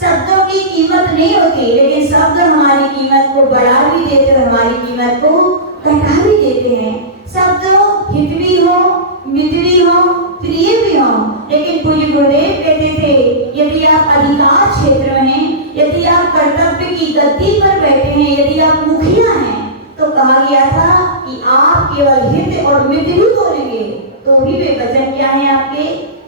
शब्दों की कीमत नहीं होती, लेकिन शब्द हमारी कीमत को बढ़ा भी देते और हमारी कीमत को आप केवल हित और मित भी बोलेंगे तो भी वे वचन क्या है आपके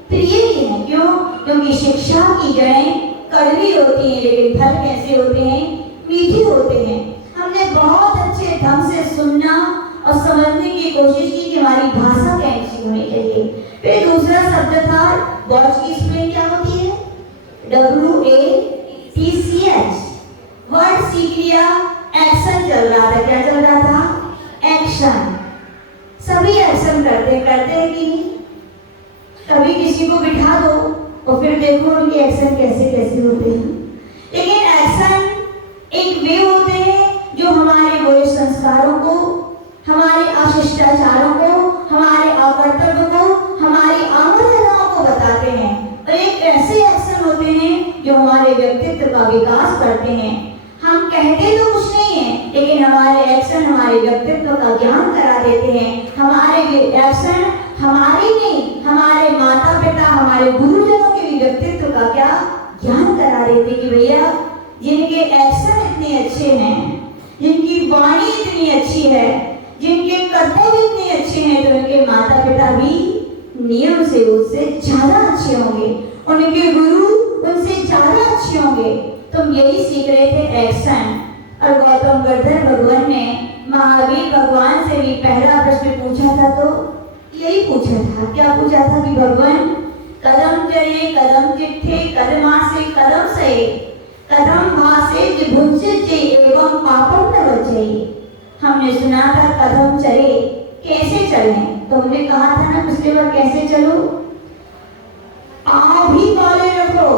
प्रिय ही हैं। क्यों? क्योंकि शिक्षा की जड़ें कड़वी होती हैं लेकिन फल कैसे होते हैं? मीठे होते हैं। हमने बहुत अच्छे ढंग से सुनना और समझने की कोशिश की कि हमारी भाषा कैसी होनी चाहिए। फिर दूसरा शब्द था वॉच की स्पेलिंग क्या होती है? WATCH। वर्ड सीख लिया, एक्शन चल रहा था। क्या चल रहा था? एक्शन। सभी एक्शन करते हैं कि नहीं? कभी किसी को बिठा दो और फिर देखो उनके एक्शन कैसे कैसे होते हैं। लेकिन एक्शन एक वे होते हैं जो हमारे बुरे संस्कारों को, हमारे अशिष्टाचारों को, हमारे अकर्तव्य को, हमारी अवहेलनाओं को बताते हैं। और एक ऐसे एक्शन होते हैं जो हमारे व्यक्तित्व का विकास करते हैं। हम कहते तो कुछ नहीं है लेकिन हमारे एक्शन हमारे व्यक्तित्व का ज्ञान करा देते हैं। हमारे एक्शन हमारे नहीं, हमारे माता पिता, हमारे गुरुजनों के भी व्यक्तित्व का क्या ज्ञान करा देते कि भैया जिनके एक्शन इतने अच्छे हैं, जिनकी वाणी इतनी अच्छी है, जिनके कर्तव्य इतने अच्छे हैं, तो उनके माता पिता भी नियम से उससे ज्यादा अच्छे होंगे, उनके गुरु उनसे ज्यादा अच्छे होंगे। तुम यही सीख रहे थे एक्शन। और गौतम बुद्ध भगवान ने महावीर भगवान से भी पहला प्रश्न पूछा था तो यही पूछा था। क्या पूछा था कि भगवान कदम चले कदम चिट्ठे कदमा से कदम से कदम भासे भुंजे एवं पापम न बचे। हमने सुना था कदम चले, कैसे चले? तो हमने कहा था ना पिछली बार कैसे चलो? आप भी पौले रखो,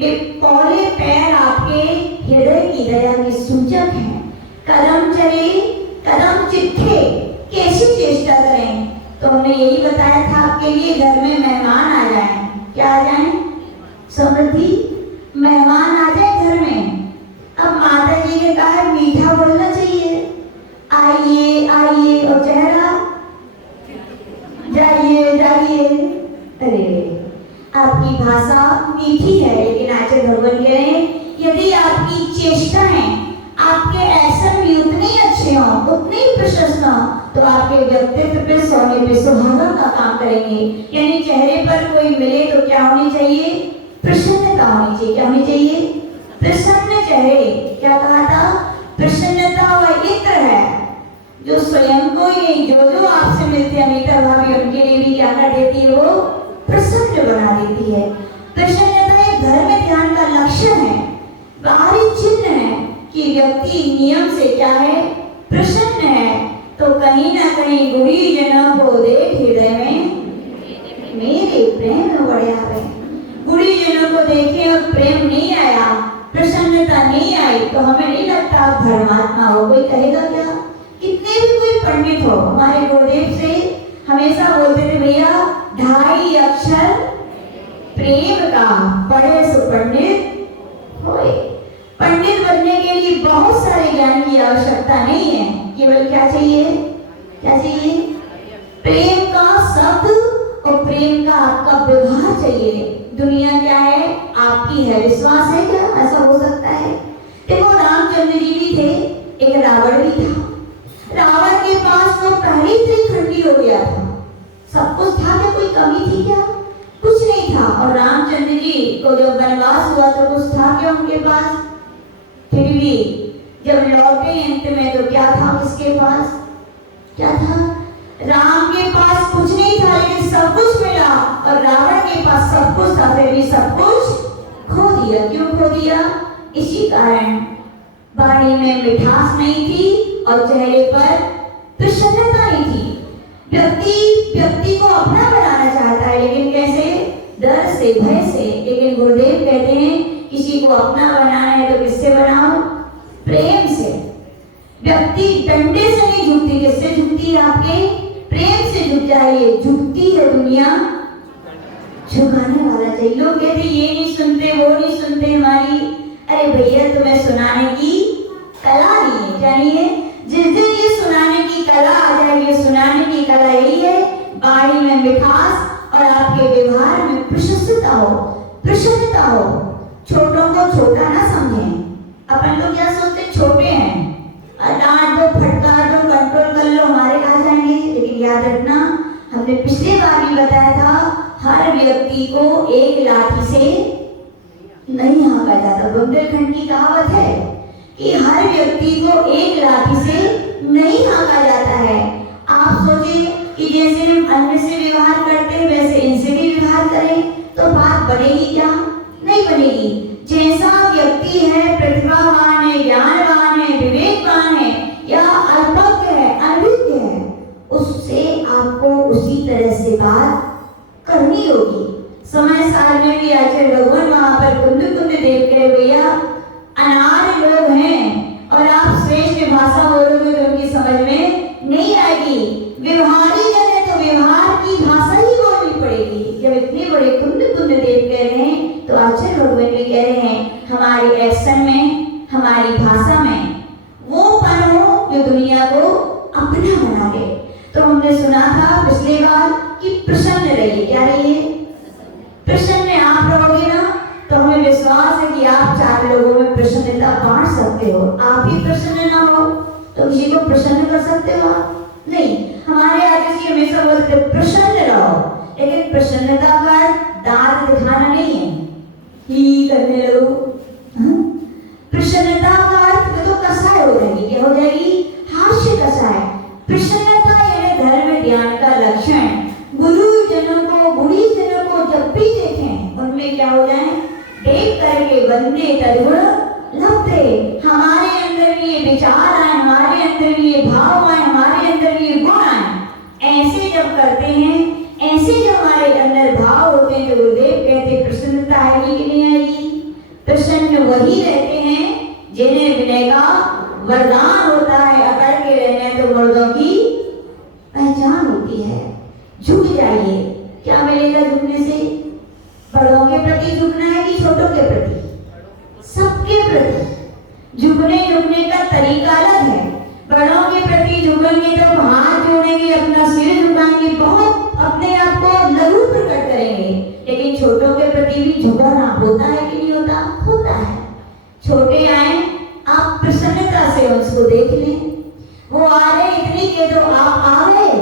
ये पौले पैर आपके हृदय की दया की सूचक है। कदम चले कदम चिट्ठे, कैसी चेष्टा करें? तो हमने यही बताया था आपके लिए घर में मेहमान आ जाए, क्या आ जाए? समृद्धि, मेहमान आ जाए घर में। अब माता जी ने कहा मीठा बोलना चाहिए, आइए आइए, और चेहरा जाइए जाइए। अरे आपकी भाषा मीठी है लेकिन आचार्य भगवान कह रहे हैं यदि आपकी चेष्टाएं, आपके एक्शन भी उतने ही अच्छे हों, उतने ही प्रशस्त हों, तो आपके व्यक्तित्व पे सोने पे सुहागा का काम करेंगे। यानी चेहरे पर कोई मिले तो क्या होनी चाहिए? प्रसन्नता होनी चाहिए। क्या होनी चाहिए? प्रसन्न चेहरे। क्या कहा था? प्रसन्नता वह इत्र है जो स्वयं को ही, जो आपसे मिलते हैं मीठा भाभी, उनके लिए भी क्या कर देती है? वो प्रसन्न बना देती है। प्रसन्नता एक धर्म ध्यान का लक्षण है, बाहरी चिन्ह है कि व्यक्ति नियम से क्या है? प्रसन्न है। तो कहीं ना कहीं गुरुजनों को देख हृदय में मेरे प्रेम बढ़िया है। गुरुजनों को देखे और प्रेम नहीं आया, प्रसन्नता नहीं आई, तो हमें नहीं लगता आप धर्मात्मा हो। कोई कहेगा क्या? कितने भी कोई पंडित हो, हमारे गुरुदेव से हमेशा बोलते थे भैया 2.5 अक्षर प्रेम का पढ़े सो पंडित होए। पंडित बनने के लिए बहुत सारे ज्ञान की आवश्यकता नहीं है, केवल क्या चाहिए? क्या चाहिए? प्रेम का शब्द और प्रेम का आपका व्यवहार चाहिए। दुनिया क्या है? आपकी है। विश्वास है क्या ऐसा हो सकता है? देखो रामचंद्र जी भी थे, एक रावण भी था। रावण के पास तो पहले त्रिखंडी हो गया था, सब कुछ था, क्या कोई कमी थी क्या? कुछ नहीं था। और रामचंद्र जी को जब वनवास हुआ तो कुछ था क्या उनके पास? फिर भी जब लौटे अंत में तो क्या था उसके पास? क्या था? राम के पास कुछ नहीं था लेकिन सब कुछ मिला, और रावण के पास सब कुछ था फिर भी सब कुछ खो दिया। क्यों खो दिया? इसी कारण वाणी में मिठास नहीं थी और चेहरे पर प्रसन्नता नहीं थी। व्यक्ति को अपना बनाना चाहता है लेकिन कैसे? डर से, भय से। लेकिन गुरुदेव कहते हैं किसी को अपना बनाना है तो किससे बनाओ? प्रेम से। व्यक्ति डंडे से नहीं झुकती, किससे झुकती है? आपके प्रेम से झुक जाइए। झुकती है दुनिया, झुकाने वाला चाहिए। लोग कहते ये नहीं सुनते, वो नहीं सुनते हमारी। अरे भैया तुम्हें सुनाने की कला नहीं है। क्या नहीं है? जिस दिन ये सुनाने की कला आ जाएगी, सुनाने की कला यही है वाणी में मिठास और आपके व्यवहार में प्रशस्तता हो, प्रसन्नता हो। छोटों को छोटा ना समझें। अपन लोग क्या सोचते? छोटे हैं, डांट दो, फटकार दो, कंट्रोल कर लो, हमारे कहाँ जाएंगे? को एक लाठी से नहीं हाँका जाता। बुंदेलखंड की कहावत है कि हर व्यक्ति को एक लाठी से नहीं हाँका जाता है। आप सोचिए कि जैसे हम अन्य से व्यवहार करते हैं वैसे इनसे भी व्यवहार करें तो बात बनेगी क्या? नहीं बनेगी। जैसा व्यक्ति है, प्रतिभावान है, ज्ञानवान है, विवेकवान है या अल्पज्ञ है, अनभिज्ञ है, उससे आपको उसी तरह से बात करनी होगी। समय साल में भी आचार्य भगवान वहां पर कुंद देव कहे भैया अनार्य लोग हैं और आप श्रेष्ठ भाषा बोलोगे तो उनकी समझ में नहीं आएगी। व्यवहारी जन है तो व्यवहार की भाषा ही बोलनी पड़ेगी। जब इतने बड़े कुंद देव कह रहे हैं तो आचार्य भगवान भी कह रहे हैं हमारे एक्शन में, हमारी भाषा में वो पन हो जो दुनिया को अपना बना दे। तो हमने सुना था पिछले बार कि प्रसन्न रहिए। क्या रहिए? प्रसन्न आप रहोगे ना तो हमें विश्वास है कि आप 4 लोगों में प्रसन्नता बांट सकते हो। आप ही प्रसन्न ना हो तो किसी को प्रसन्न कर सकते हो आप? नहीं। हमारे आगे से हमेशा बोलते प्रसन्न रहो, लेकिन प्रसन्नता का दांत दिखाना नहीं है ही करने लगो। प्रसन्नता का अर्थ तो कसाय हो जाएगी। क्या हो जाएगी? हास्य कसाय। प्रसन्नता यानी धर्म ध्यान का लक्षण। गुरुजनों को, गुणीजनों को जब भी देखें उनमें क्या हो जाए? देख करके बंदे तदगुण लभते। हमारे अंदर भी ये विचार आए, हमारे अंदर भी ये भाव आए, हमारे अंदर भी ये गुण आए। ऐसे जब करते हैं, ऐसे जब हमारे अंदर भाव होते हैं तो गुरुदेव कहते प्रसन्नता आएगी कि नहीं आएगी? प्रसन्न वही रहते हैं जिन्हें विनय का वरदान होता है। अकड़ के रहने तो मर्दों की पहचान होती है। झुक जाइए। क्या मिलेगा झुकने से? बड़ों के प्रति झुकना है कि छोटों के प्रति? सबके प्रति। झुकने का तरीका अलग है। बड़ों के प्रति झुकेंगे तो हाथ जोड़ेंगे, अपना सिर झुकाएंगे, बहुत अपने आप को लघु प्रकट करेंगे। लेकिन छोटों के प्रति भी झुकाना होता है कि नहीं होता? होता है। छोटे आए, आप प्रसन्नता से उसको देख लें। वो आ रहे इतनी के तो आप आ गए,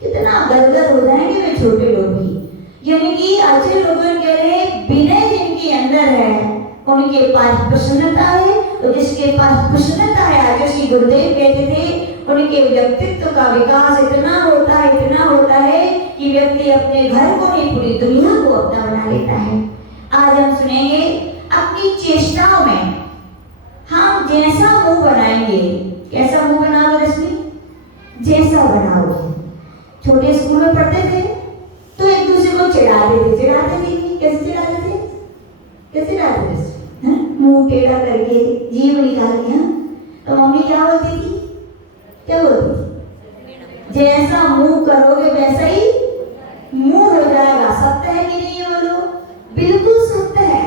कितना गदगद हो जाएंगे वे छोटे लोग भी। यानी कि आचार्य भगवान कह रहे हैं विनय जिनके अंदर है उनके पास प्रसन्नता है। तो जिसके पास प्रसन्नता है, आचार्य श्री गुरुदेव कहते थे उनके व्यक्तित्व का विकास इतना होता है कि व्यक्ति अपने घर को नहीं पूरी दुनिया को अपना बना लेता है। आज हम सुनेंगे अपनी चेष्टाओं में हम जैसा मुंह बनाएंगे। कैसा मुंह बनाओगे रश्मि? जैसा बनाओगे। छोटे स्कूल में पढ़ते थे तो एक दूसरे को चिढ़ाते थे। कैसे चिढ़ाते थे? मुंह टेढ़ा करके, जीभ निकाल के। तो मम्मी क्या बोलती थी? जैसा मुंह करोगे वैसा ही मुंह हो जाएगा। सत्य है कि नहीं? बोलो। बिल्कुल सत्य है।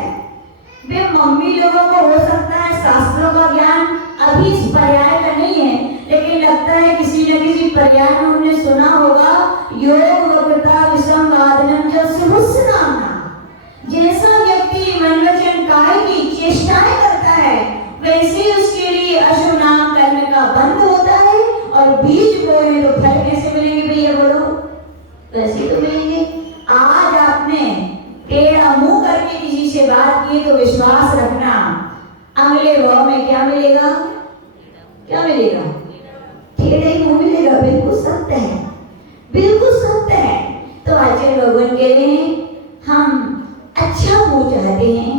वे मम्मी लोगों को हो सकता है शास्त्रों का ज्ञान अभी इस पर्याय का नहीं है, लेकिन लगता है किसी न किसी पर्याय में उन्होंने सुना होगा योग वक्रता विषम वादनम जसुहुस्नामना। जैसा व्यक्ति मन वचन काय की चेष्टाएं करता है वैसे उसके लिए अशुभ नाम कर्म का बंध होता है और बीज बोए तो फल कैसे मिलेंगे भैया? बोलो। वैसे तो मिलेंगे। आज आपने टेढ़ा मुंह करके किसी से बात की तो विश्वास रखना अगले भाव में क्या मिलेगा? टेढ़े ही मुंह मिलेगा। बिल्कुल सत्य है, बिल्कुल सत्य है। तो आचार्य भगवान कह रहे हैं हम अच्छा मुंह चाहते हैं,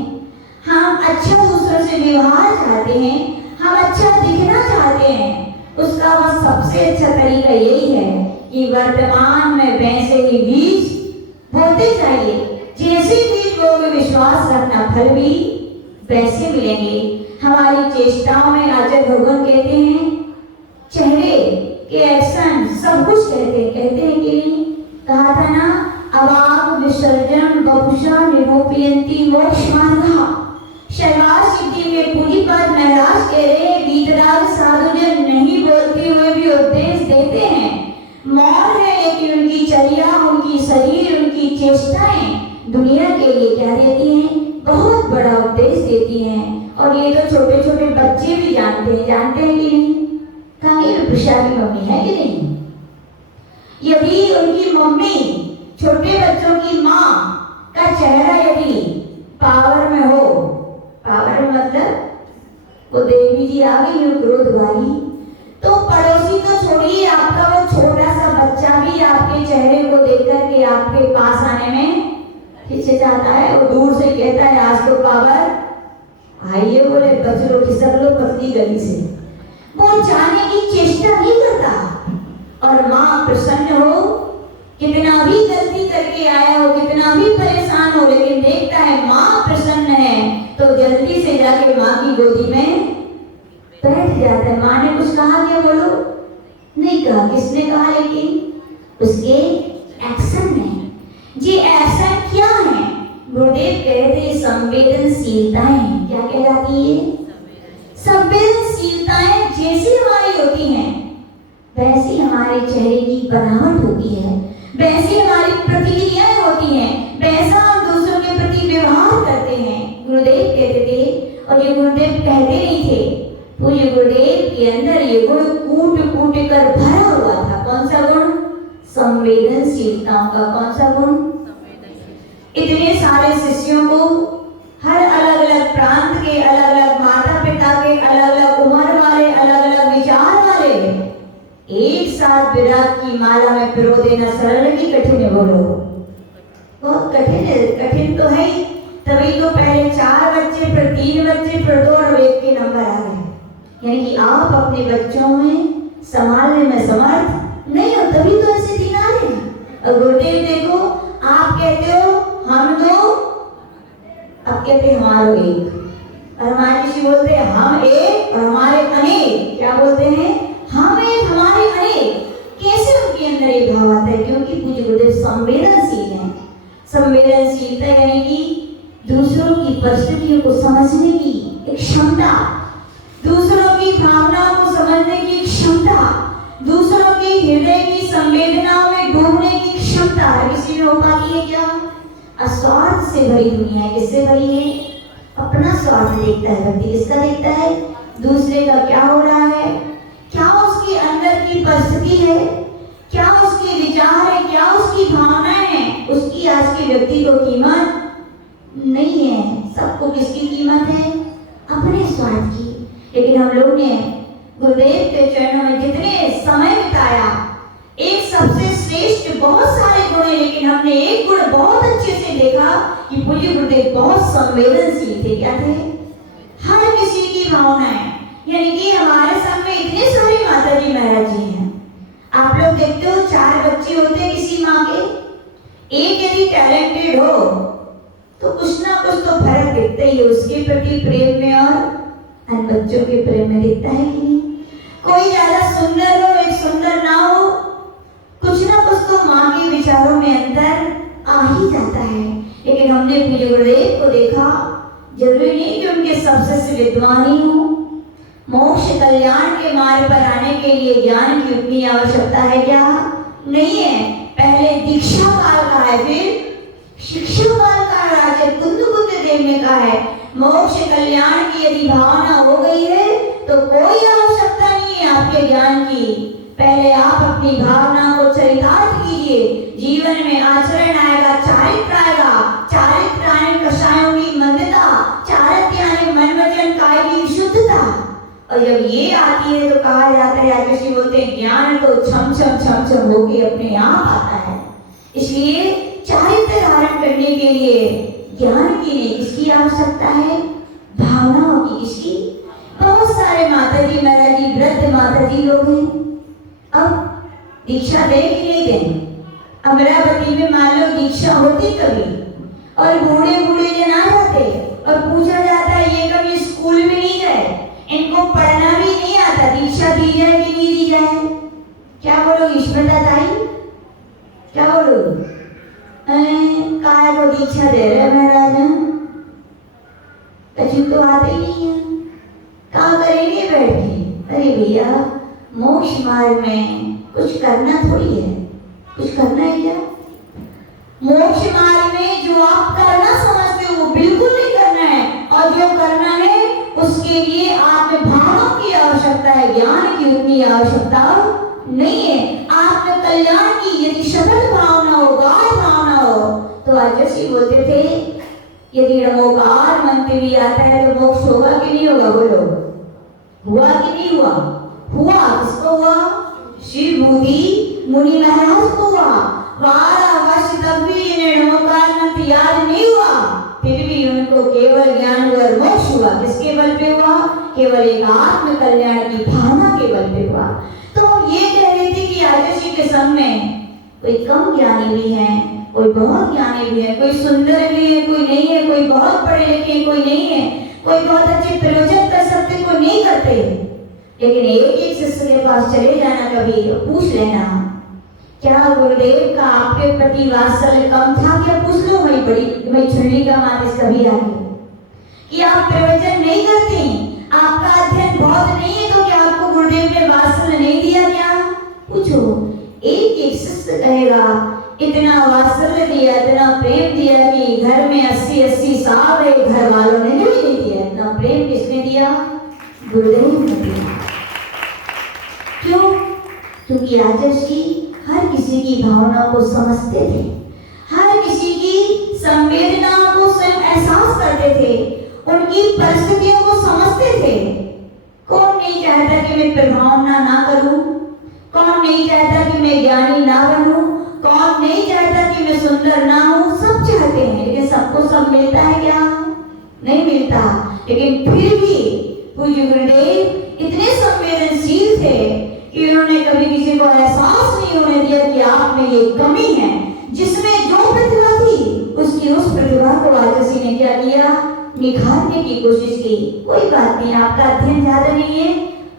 हम अच्छा दूसरों से व्यवहार चाहते हैं, हम अच्छा दिखना चाहते हैं। उसका वह सबसे अच्छा तरीका यही है कि वर्तमान में वैसे ही बीज बोते जाइए। जैसे बीज बोगे विश्वास रखना फल भी वैसे मिलेंगे। हमारी चेष्टाओं में आचार्य भगवान कहते हैं चेहरे के एक्शन सब कुछ कहते हैं कि नहीं? कहा था ना अवाक विसर्जन बपुषा निरूपयन्ति मोक्ष मार्गा। शैवाल सिद्धि में पूजीपाद महाराज कह रहे हैं वीतराग साधुजन नहीं बोलते हुए भी उपदेश देते हैं। मौन है लेकिन उनकी चर्या, उनकी शरीर, उनकी चेष्टाएं दुनिया के लिए क्या देती हैं? बहुत बड़ा उपदेश देती हैं। और ये तो छोटे छोटे बच्चे भी जानते हैं कि नहीं? कहाँ ये प्रसादी मम्मी है कि नहीं? यदि उनकी मम्मी, छोटे बच्चों की माँ यदि पावर में हो, पावर में मतलब वो देवी जी आ गई हो क्रोध वाली, तो पड़ोसी तो छोड़िए, आपका वो छोटा सा बच्चा भी आपके चेहरे को देख करके आपके पास आने में हिचकिचाता है। वो दूर से कहता है आज तो पावर आइए, बोले बच लो खिसक लो पतली गली से। वो जाने की चेष्टा नहीं करता। और माँ प्रसन्न हो, कितना भी गलती करके आया हो, कितना भी परेशान हो, लेकिन देखता है माँ प्रसन्न है तो जल्दी से जाके माँ की गोदी में बैठ जाता है। माँ ने कुछ कहा क्या, बोलो? नहीं कहा। किसने कहा? लेकिन उसके एक्शन ने। ये एक्शन क्या है? गुरुदेव कहते हैं संवेदनशीलताएं। क्या कहलाती है? संवेदनशीलताएं जैसी हमारी होती हैं वैसी हमारे चेहरे की बनावट होती है, वैसी हमारी प्रतिक्रियाएं होती हैं, वैसा हम दूसरों के प्रति व्यवहार करते हैं। गुरुदेव कहते थे, और ये गुरुदेव कहते नहीं थे, पूज्य गुरुदेव के अंदर ये गुण कूट कूट कर भरा हुआ था। कौन सा गुण? संवेदनशीलताओं का। कौन सा गुण? इतने सारे शिष्यों को, हर अलग अलग प्रांत के, अलग अलग माता पिता के, अलग अलग उम्र वाले, अलग अलग विचार वाले, एक साथ विराट की माला में पिरो देना सरल की कठिन है? बोलो, बहुत कठिन है। कठिन तो है ही, तभी तो पहले 4 बच्चे, फिर 3 बच्चे, फिर 2 और 1 के नंबर आ गए। यानी कि आप अपने बच्चों में संभालने में समर्थ नहीं हो, तभी तो ऐसे दिन आ रहे हैं। और गुरुदेव देखो, आप कहते हो हम 2, अब कहते हमारो 1, और हमारे ऋषि बोलते हैं हम 1 और हमारे अनेक। क्या बोलते हैं? हम 1 हमारे अनेक। कैसे उनके अंदर ये भाव आता है? क्योंकि पूज्य गुरुदेव संवेदनशील हैं। संवेदनशीलता यानी कि दूसरों की परिस्थितियों को समझने की एक क्षमता, दूसरों की भावनाओं को समझने की क्षमता, दूसरों के हृदय की संवेदनाओं में डूबने की क्षमता हर किसी में हो पाती है। क्या? अस्वार्थ से भरी दुनिया है। किससे भरी है? अपना स्वार्थ देखता है व्यक्ति। किसका देखता है? दूसरे का क्या हो रहा है, क्या उसके अंदर की परिस्थिति है, क्या उसके विचार है, क्या उसकी भावनाएं हैं, उसकी आज के व्यक्ति को कीमत नहीं है। सबको किसकी कीमत है? अपने स्वार्थ की। लेकिन हम लोग ने गुरुदेव के चरणों में जितने समय बिताया, एक सबसे श्रेष्ठ बहुत सारे गुण हैं, लेकिन हमने एक गुण बहुत अच्छे से देखा कि पूज्य गुरुदेव बहुत संवेदनशील थे। क्या थे? हर किसी की भावनाएं। यानी कि हमारे सामने इतने सारे माता जी महाराज जी हैं। आप लोग देखते हो 4 बच्चे होते हैं किसी माँ के, एक यदि टैलेंटेड हो तो कुछ ना कुछ तो फर्क दिखता ही है उसके प्रति प्रेम में और अन्य बच्चों के प्रेम में। दिखता है कि नहीं? कोई ज्यादा सुंदर हो, एक सुंदर ना हो, कुछ ना कुछ तो माँ के विचारों में अंतर आ ही जाता है। लेकिन हमने पूज्य गुरुदेव को देखा, जरूरी नहीं कि उनके सबसे विद्वान ही हो। मोक्ष कल्याण के मार्ग पर आने के लिए ज्ञान की उतनी आवश्यकता है क्या? नहीं है। पहले दीक्षा काल का है, फिर शिक्षा काल का राजा कुंद देव ने कहा है, मोक्ष कल्याण की यदि भावना हो गई है तो कोई आवश्यकता नहीं है आपके ज्ञान की। पहले आप अपनी भावना को चरितार्थ कीजिए, जीवन में आचरण आएगा, चारित्र आएगा। चारित्र यानी कषायों की मंदता, चारित्र यानी मन वचन काय की शुद्धता। और जब ये आती है तो कहा जाता है, आचार्य बोलते हैं ज्ञान तो छम छम होके अपने आप आता है। इसलिए चारित्र धारण करने के लिए ज्ञान की नहीं, किसकी आवश्यकता है? भावनाओं की। किसकी? बहुत सारे माता जी महाराज जी, वृद्ध माता जी लोग हैं। अब दीक्षा दे कि नहीं दें? अमरावती में मान लो दीक्षा होती कभी, और बूढ़े बूढ़े जन आ जाते और पूछा जाता है ये कभी स्कूल में नहीं गए, इनको पढ़ना भी नहीं आता, दीक्षा दी जाए कि नहीं दी जाए? क्या बोलोगी स्मृता ताई? क्या बोलोगी? काय को दीक्षा दे रहे महाराज? कछु तो आते ही नहीं है, कहाँ करेंगे बैठ के? अरे भैया, मोक्ष मार्ग में कुछ करना थोड़ी है, कुछ करना है क्या? मोक्ष मार्ग में जो आप करना समझते हो वो बिल्कुल नहीं करना है, और जो करना है उसके लिए आत्म भावों की आवश्यकता है, ज्ञान की उतनी आवश्यकता नहीं है। आत्म कल्याण की यदि सफल भावना हो, गाढ़ भावना हो, तो आचार्य बोलते थे यदि णमोकार मंत्र भी आता है तो मोक्ष होगा कि नहीं होगा? बोलो, हुआ कि नहीं हुआ? हुआ। किसको हुआ? श्री बुद्धि मुनि महाराज को हुआ। 12 वर्ष तक भी इन्हें णमोकार मंत्र याद नहीं हुआ, फिर भी उनको केवल ज्ञान हुआ, मोक्ष हुआ। किसके बल पे हुआ? केवल एक आत्म कल्याण की भावना के बल पे हुआ। तो हम ये कह रहे थे कि आदर्शी के संग में कोई कम ज्ञानी भी है, कोई बहुत ज्ञानी भी है, कोई सुंदर भी है, कोई नहीं है, कोई बहुत पढ़े लिखे, कोई नहीं है, कोई बहुत अच्छे प्रयोजन कर सकते, कोई नहीं करते। लेकिन एक शिष्य के पास चले जाना कभी, पूछ लेना, क्या गुरुदेव का आपके प्रति वात्सल्य कम था क्या? पूछ लो, मैं छुल्ली का मालिश कभी आके कि आप प्रवचन नहीं करते, आपका अध्ययन बहुत नहीं है, तो क्या आपको गुरुदेव ने वात्सल्य नहीं दिया क्या? पूछो। एक शिष्य कहेगा इतना वात्सल्य दिया, इतना प्रेम दिया कि घर में 80-80 साल रहे, घर वालों ने नहीं दिया। इतना प्रेम किसने दिया? गुरुदेव ने दिया। क्यों? क्योंकि आदर्शी हर किसी की भावनाओं को समझते थे, हर किसी की संवेदनाओं को स्वयं एहसास करते थे, उनकी परिस्थितियों को समझते थे। कौन नहीं चाहता कि मैं प्रभावना ना करूं? कौन नहीं चाहता कि मैं ज्ञानी ना बनूं? कौन नहीं चाहता कि मैं सुंदर ना हूं? सब चाहते हैं, लेकिन सबको सब मिलता है क्या? नहीं मिलता। लेकिन फिर भी पूज्य गुरुदेव इतने संवेदनशील थे कि उन्होंने कभी किसी को एहसास नहीं होने दिया कि आप में ये कमी है। जिसमें जो प्रतिभा थी उसकी उस प्रतिभा को आदर्शी ने क्या किया? निखारने की कोशिश की। कोई बात नहीं, आपका अध्ययन ज्यादा नहीं है,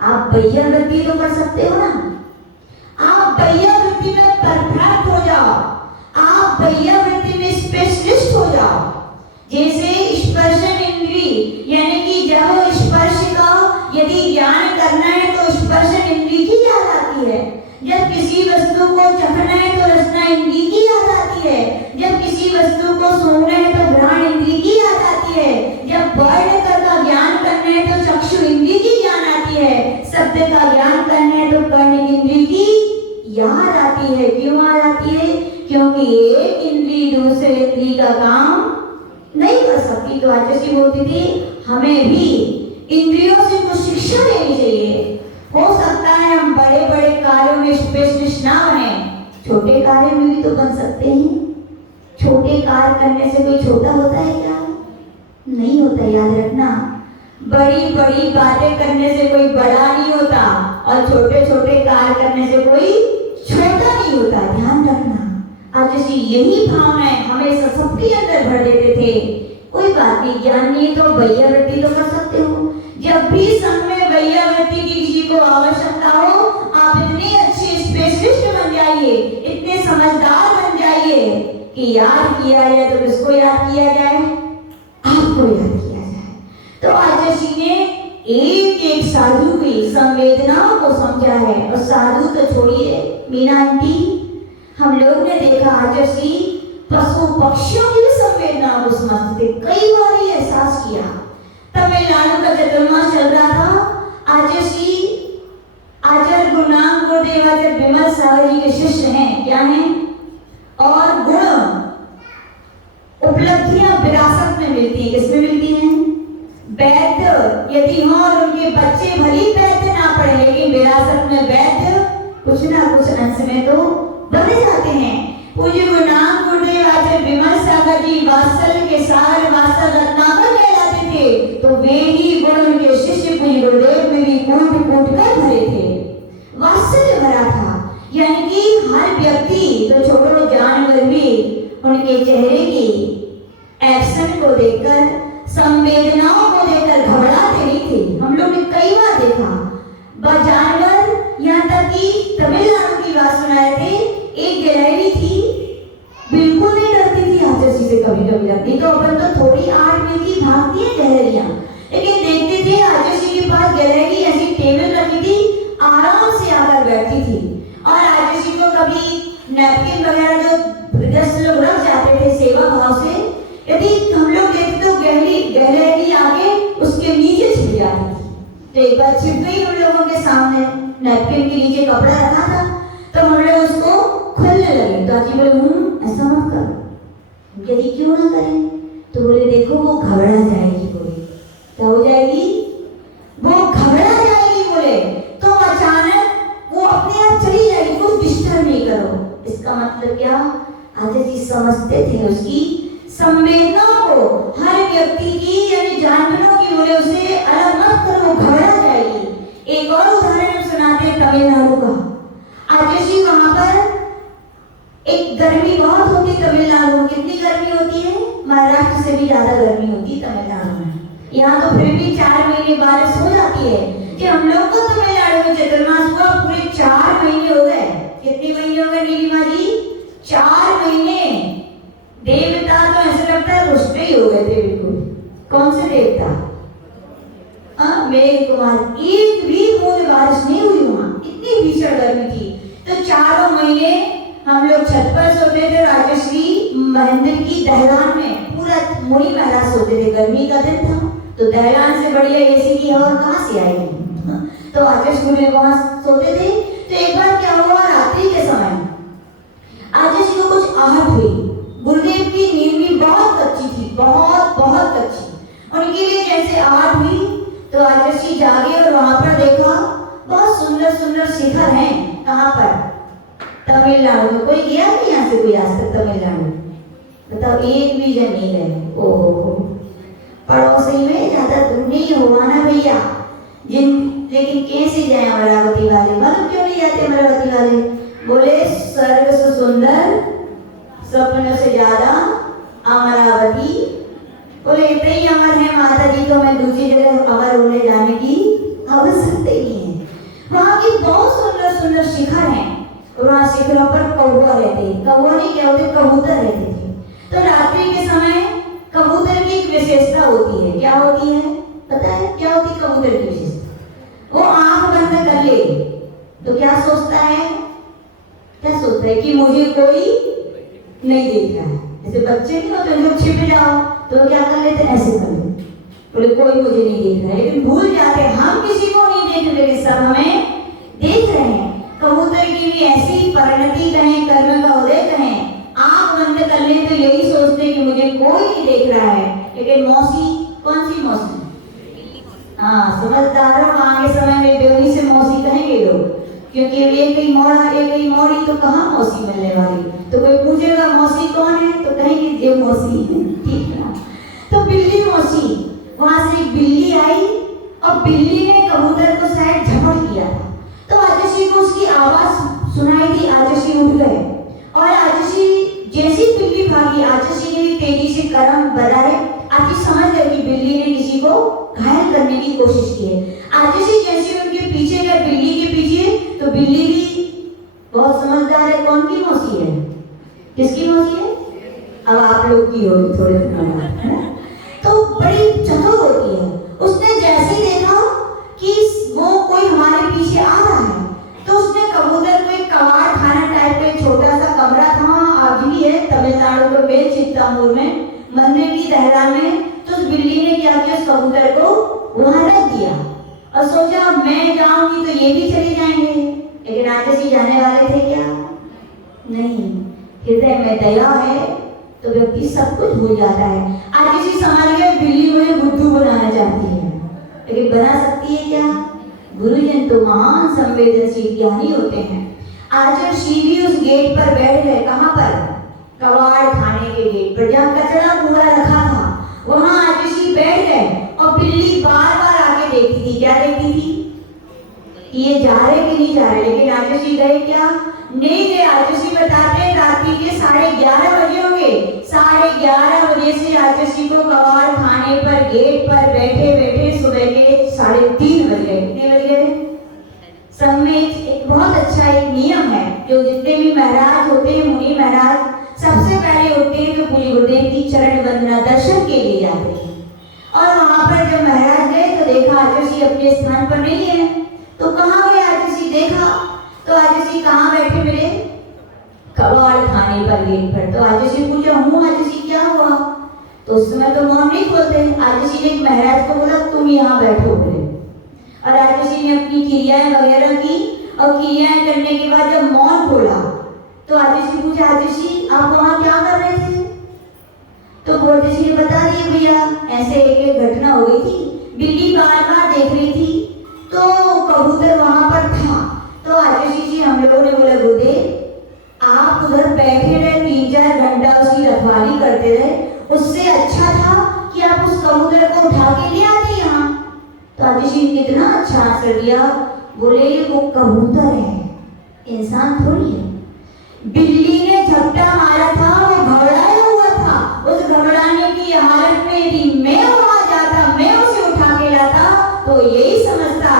आप बैया वृत्ति तो कर सकते हो ना, आप बैया वृत्ति में परफेक्ट हो जाओ, आप बैया वृत्ति में स्पेशलिस्ट हो जाओ। जैसे स्पर्शन इंद्री, यानी कि जब स्पर्श का यदि ज्ञान करना है तो स्पर्शन इंद्री की याद आती है, जब किसी वस्तु को चखना है तो रसना इंद्री की याद आती है, जब किसी वस्तु को सूंघना है तो घ्राण इंद्री की याद आती है, जब वर्ण का ज्ञान करना है तो चक्षु इंद्री की ज्ञान आती है, शब्द का ज्ञान करना है तो कर्ण इंद्री की याद आती है। क्यों याद आती है? क्योंकि एक इंद्री दूसरे इंद्री का काम नहीं कर सकती। तो आचार्य बोलती थी हमें भी इंद्रियों से कुछ शिक्षा लेनी चाहिए। हो सकता है हम बड़े बड़े कार्यों में स्पेशलिस्ट ना बने, छोटे कार्य में भी तो बन सकते हैं। छोटे कार्य करने से कोई छोटा होता है क्या? नहीं होता, याद रखना। बड़ी बड़ी बातें करने से कोई बड़ा नहीं होता और छोटे छोटे कार्य करने से कोई छोटा नहीं होता, ध्यान रखना। आज जैसी यही भावनाएं हमेशा सबके अंदर भर देते थे। कोई बात नहीं, ज्ञान नहीं तो बैया वृत्ति तो कर सकते हो। जब भी समय बैया वृत्ति की किसी को आवश्यकता हो, आप इतने अच्छे स्पेशलिस्ट बन जाइए, इतने समझदार बन जाइए कि याद किया जाए तो किसको याद किया जाए? आपको याद किया जाए। तो आचार्य ने एक एक साधु की संवेदनाओं को समझा है। और साधु तो छोड़िए, मीना आंटी, हम लोग ने देखा आचार्य पशु पक्षियों की संवेदनाओं को समझते थे। कई बार ये एहसास किया। तमिलनाडु का चतुर्मास चल रहा था। आचार्य गुरु नानक गुरुदेव आचार्य विमल सागर जी के शिष्य हैं, क्या हैं? और गुण उपलब्धियां विरासत में मिलती है। किसमें मिलती हैं? वैद्य यदि हो और उनके बच्चे भली वैद्य ना पढ़े, लेकिन विरासत में वैद्य कुछ ना कुछ अंश में तो बने जाते हैं। पूज्य गुरु नानक गुरुदेव आचार्य विमल सागर जी वात्सल्य के सागर वात्सल रत्नाकर कहलाते थे, तो वे ही गुण उनके शिष्य पूज्य गुरुदेव में भी कूट कूट कर भरे थे। वात्सल्य भरा था, यानी कि हर व्यक्ति तो छोड़ो जानवर भी उनके चेहरे की एक्शन को देखकर, संवेदनाओं को देखकर घबराते नहीं थे। हम लोग ने कई बार देखा जानवर, यहाँ तक कि तमिलनाडु की बात सुनाए थे, एक गिलहरी थी, बिल्कुल नहीं डरती थी आचार्य से। कभी कभी लगती तो अपन तो थोड़ी आड़ में थी, भागती है गिलहरियां, लेकिन देखते थे आचार्य के पास गिलहरी ऐसी टेबल रखी थी, आराम से आकर बैठती थी। और आचार्य को कभी नैपकिन वगैरह जो गृहस्थ लोग रख जाते थे सेवा भाव से, यदि हम लोग देखते तो गिलहरी आके उसके नीचे छिप जाती थी। तो एक बार छिप गई हम लोगों के सामने, नैपकिन के नीचे कपड़ा रखा था, तो हम लोग उसको खोलने लगे। तो आजी बोले ऐसा मत करो। यदि क्यों ना करें? तो बोले देखो वो घबरा जाएगी। बोले क्या हो जाएगी? वो घबरा जाएगी। बोले तो अचानक वो अपने आप चली जाएगी, कुछ डिस्टर्ब नहीं करो। इसका मतलब क्या? आचार्य जी समझते थे उसकी संवेदनाओं को, हर व्यक्ति की यानी जानवरों की। बोले उसे अलग मत करो, वो घबरा जाएगी। एक और उदाहरण सुनाते हैं तमिलनाडु का। आचार्य जी वहां पर एक गर्मी बहुत होती तमिलनाडु में। कितनी गर्मी होती है? महाराष्ट्र से भी ज्यादा गर्मी होती है तमिलनाडु में। यहाँ तो फिर भी 4 महीने बारिश हो जाती है कि हम लोग को तमिलनाडु में चतुर्मास हुआ पूरे 4 महीने हो गए। कितने महीने हो गए नीलिमा जी? 4 महीने। देवता तो ऐसा लगता है रुष्ट ही हो गए थे बिल्कुल। कौन से देवता? मेघ कुमार। एक भी बूंद बारिश नहीं हुई वहां, इतनी भीषण गर्मी थी। तो 4 महीने हम लोग छत पर सोते थे राजश्री महेंद्र की दहलान में। पूरा मुनि महाराज सोते थे, गर्मी का दिन था तो दहलान से बढ़िया एसी की हवा कहाँ से आएगी। तो राजश्री में वहां सोते थे। तो एक बार क्या हुआ, रात्रि के समय राजश्री को कुछ आहट हुई। गुरुदेव की नींद भी बहुत कच्ची थी, बहुत बहुत कच्ची। उनके लिए जैसे आहट हुई तो राजश्री जागे और वहां पर देखा बहुत सुंदर सुंदर शिखर हैं। कहाँ पर? तमिलनाडु में। कोई गया नहीं यहाँ से कोई आज तक तमिलनाडु? बताओ, एक भी जन नहीं गए। ओहो, पड़ोसी में ज्यादा दूर नहीं हुआ ना भैया। लेकिन कैसे जाए अमरावती वाले? मालूम क्यों नहीं जाते अमरावती वाले? बोले स्वर्ग से सुंदर, सपनों से ज्यादा अमरावती। बोले इतने ही अमर है माता जी, तो मैं दूसरी जगह अमर होने जाने की आवश्यकता ही नहीं है। वहाँ की बहुत सुंदर सुंदर शिखर हैं। वहाँ शिखरों पर कौवा रहते हैं। कौवा नहीं, क्या होते? कबूतर रहते थे। तो रात्रि के समय कबूतर की एक विशेषता होती है। क्या होती है पता है? क्या होती है कबूतर की विशेषता? वो आंख बंद कर ले तो क्या सोचता है? क्या सोचता है? कि मुझे कोई नहीं देख रहा है। जैसे बच्चे नहीं होते, जब छिप जाओ तो क्या कर लेते? ऐसे कर लेते। बोले कोई मुझे नहीं देख रहा है, लेकिन भूल जाते हम किसी को नहीं देख रहे, सब हमें देख रहे हैं। कबूतर की भी ऐसी परिणति कहें, कर्म का उदय कहें, आंख बंद कर ले तो यही सोचते कि मुझे कोई नहीं देख रहा है। लेकिन मौसी, कौन सी मौसी? हाँ, समझदार हो। आगे समय में बेवनी से मौसी कहेंगे लोग, क्योंकि एक ही मोड़ा एक ही मोड़ी, तो कहाँ मौसी मिलने वाली। तो कोई पूछेगा मौसी कौन है तो कहेंगे ये मौसी है। ठीक है। तो बिल्ली मौसी, वहां से एक बिल्ली आई और बिल्ली ने कबूतर को शायद झपट किया था। तो आजशी को उसकी आवाज सुनाई दी। आजशी उठ गए और आजशी जैसी बिल्ली भागी, आजशी ने तेजी से कदम बढ़ाए। आजशी समझ गए कि बिल्ली ने किसी को घायल करने की कोशिश की है। आजशी जैसे उनके पीछे गए, बिल्ली के पीछे, तो बिल्ली भी बहुत समझदार है। कौन की मौसी है? किसकी मौसी है? अब आप लोग की होगी थोड़े दिनों बाद। तो बड़ी चतुर होती है। उसने जैसे देखा कि वो कोई हमारे पीछे आ रहा है, तो उसने कबूतर को एक कबाड़ खाना टाइप का छोटा सा कमरा था, आज भी है तमिलनाडु के बेल चित्तामूर में, मंदिर की दहला में। तो उस बिल्ली ने क्या किया, उस कबूतर को वहां रख दिया और सोचा मैं जाऊंगी तो ये भी चले जाएंगे। लेकिन आजशी जाने वाले थे क्या? नहीं। हृदय में दया है तो व्यक्ति सब कुछ भूल जाता है। आजशी समझ गए बिल्ली मुझे बुद्धू बनाना चाहती है, लेकिन बना सकती है क्या? गुरुजन तो महान संवेदनशील ज्ञानी होते हैं। आजशी भी उस गेट पर बैठ गए। कहाँ पर? कबाड़ खाने के गेट पर, जहाँ कचरा कूड़ा रखा था वहां आजशी बैठ गए। और बिल्ली बार बार आके देखती थी। क्या देखती थी? ये जा रहे कि नहीं जा रहे। लेकिन आजशी गए क्या? नहीं गए। आजशी बताते हैं रात्रि के 11:30 बजे होंगे। 11:30 बजे से आजशी को कबाड़ खाने पर गेट पर बैठे बैठे सुबह के 3:30 बज गए। कितने बज गए? सब में एक बहुत अच्छा एक नियम है, जो जितने भी महाराज होते हैं, मुनि महाराज, सबसे पहले उठते हैं तो पूरी गुरुदेव की चरण वंदना दर्शन के लिए जाते हैं। और वहां पर जब महाराज गए तो देखा आजशी अपने स्थान पर नहीं है। तो कहाँ गए आजशी? देखा तो आजशी कहाँ बैठे मिले? कबाड़ खाने पर गेट पर। तो आजशी पूछा हूँ आजशी क्या हुआ? तो उस समय तो मौन नहीं खोलते। आजशी ने महाराज को बोला तुम यहाँ बैठो बोले। और आजशी ने अपनी क्रियाएं वगैरह की और क्रियाएं करने के बाद जब मौन खोला तो आजशी पूछा आजशी आप वहां क्या कर रहे थे? तो बोलते जी ने बता दिए भैया ऐसे एक घटना हो गई थी, बिल्ली बार बार देख रही थी तो कबूतर वहां पर था। तो आचार्य जी हम लोगों ने बोला गुरुदेव आप उधर बैठे रहे 3-4 घंटा उसकी रखवाली करते रहे, उससे अच्छा था कि आप उस कबूतर को उठा के ले आते यहाँ। तो आचार्य जी ने कितना अच्छा आंसर दिया, बोले वो कबूतर है, इंसान थोड़ी है। बिल्ली ने झपटा मारा था, वो घबराया हुआ था, उस घबराने की हालत में यदि मैं वहां जाता, मैं उसे उठा के लाता तो यही समझता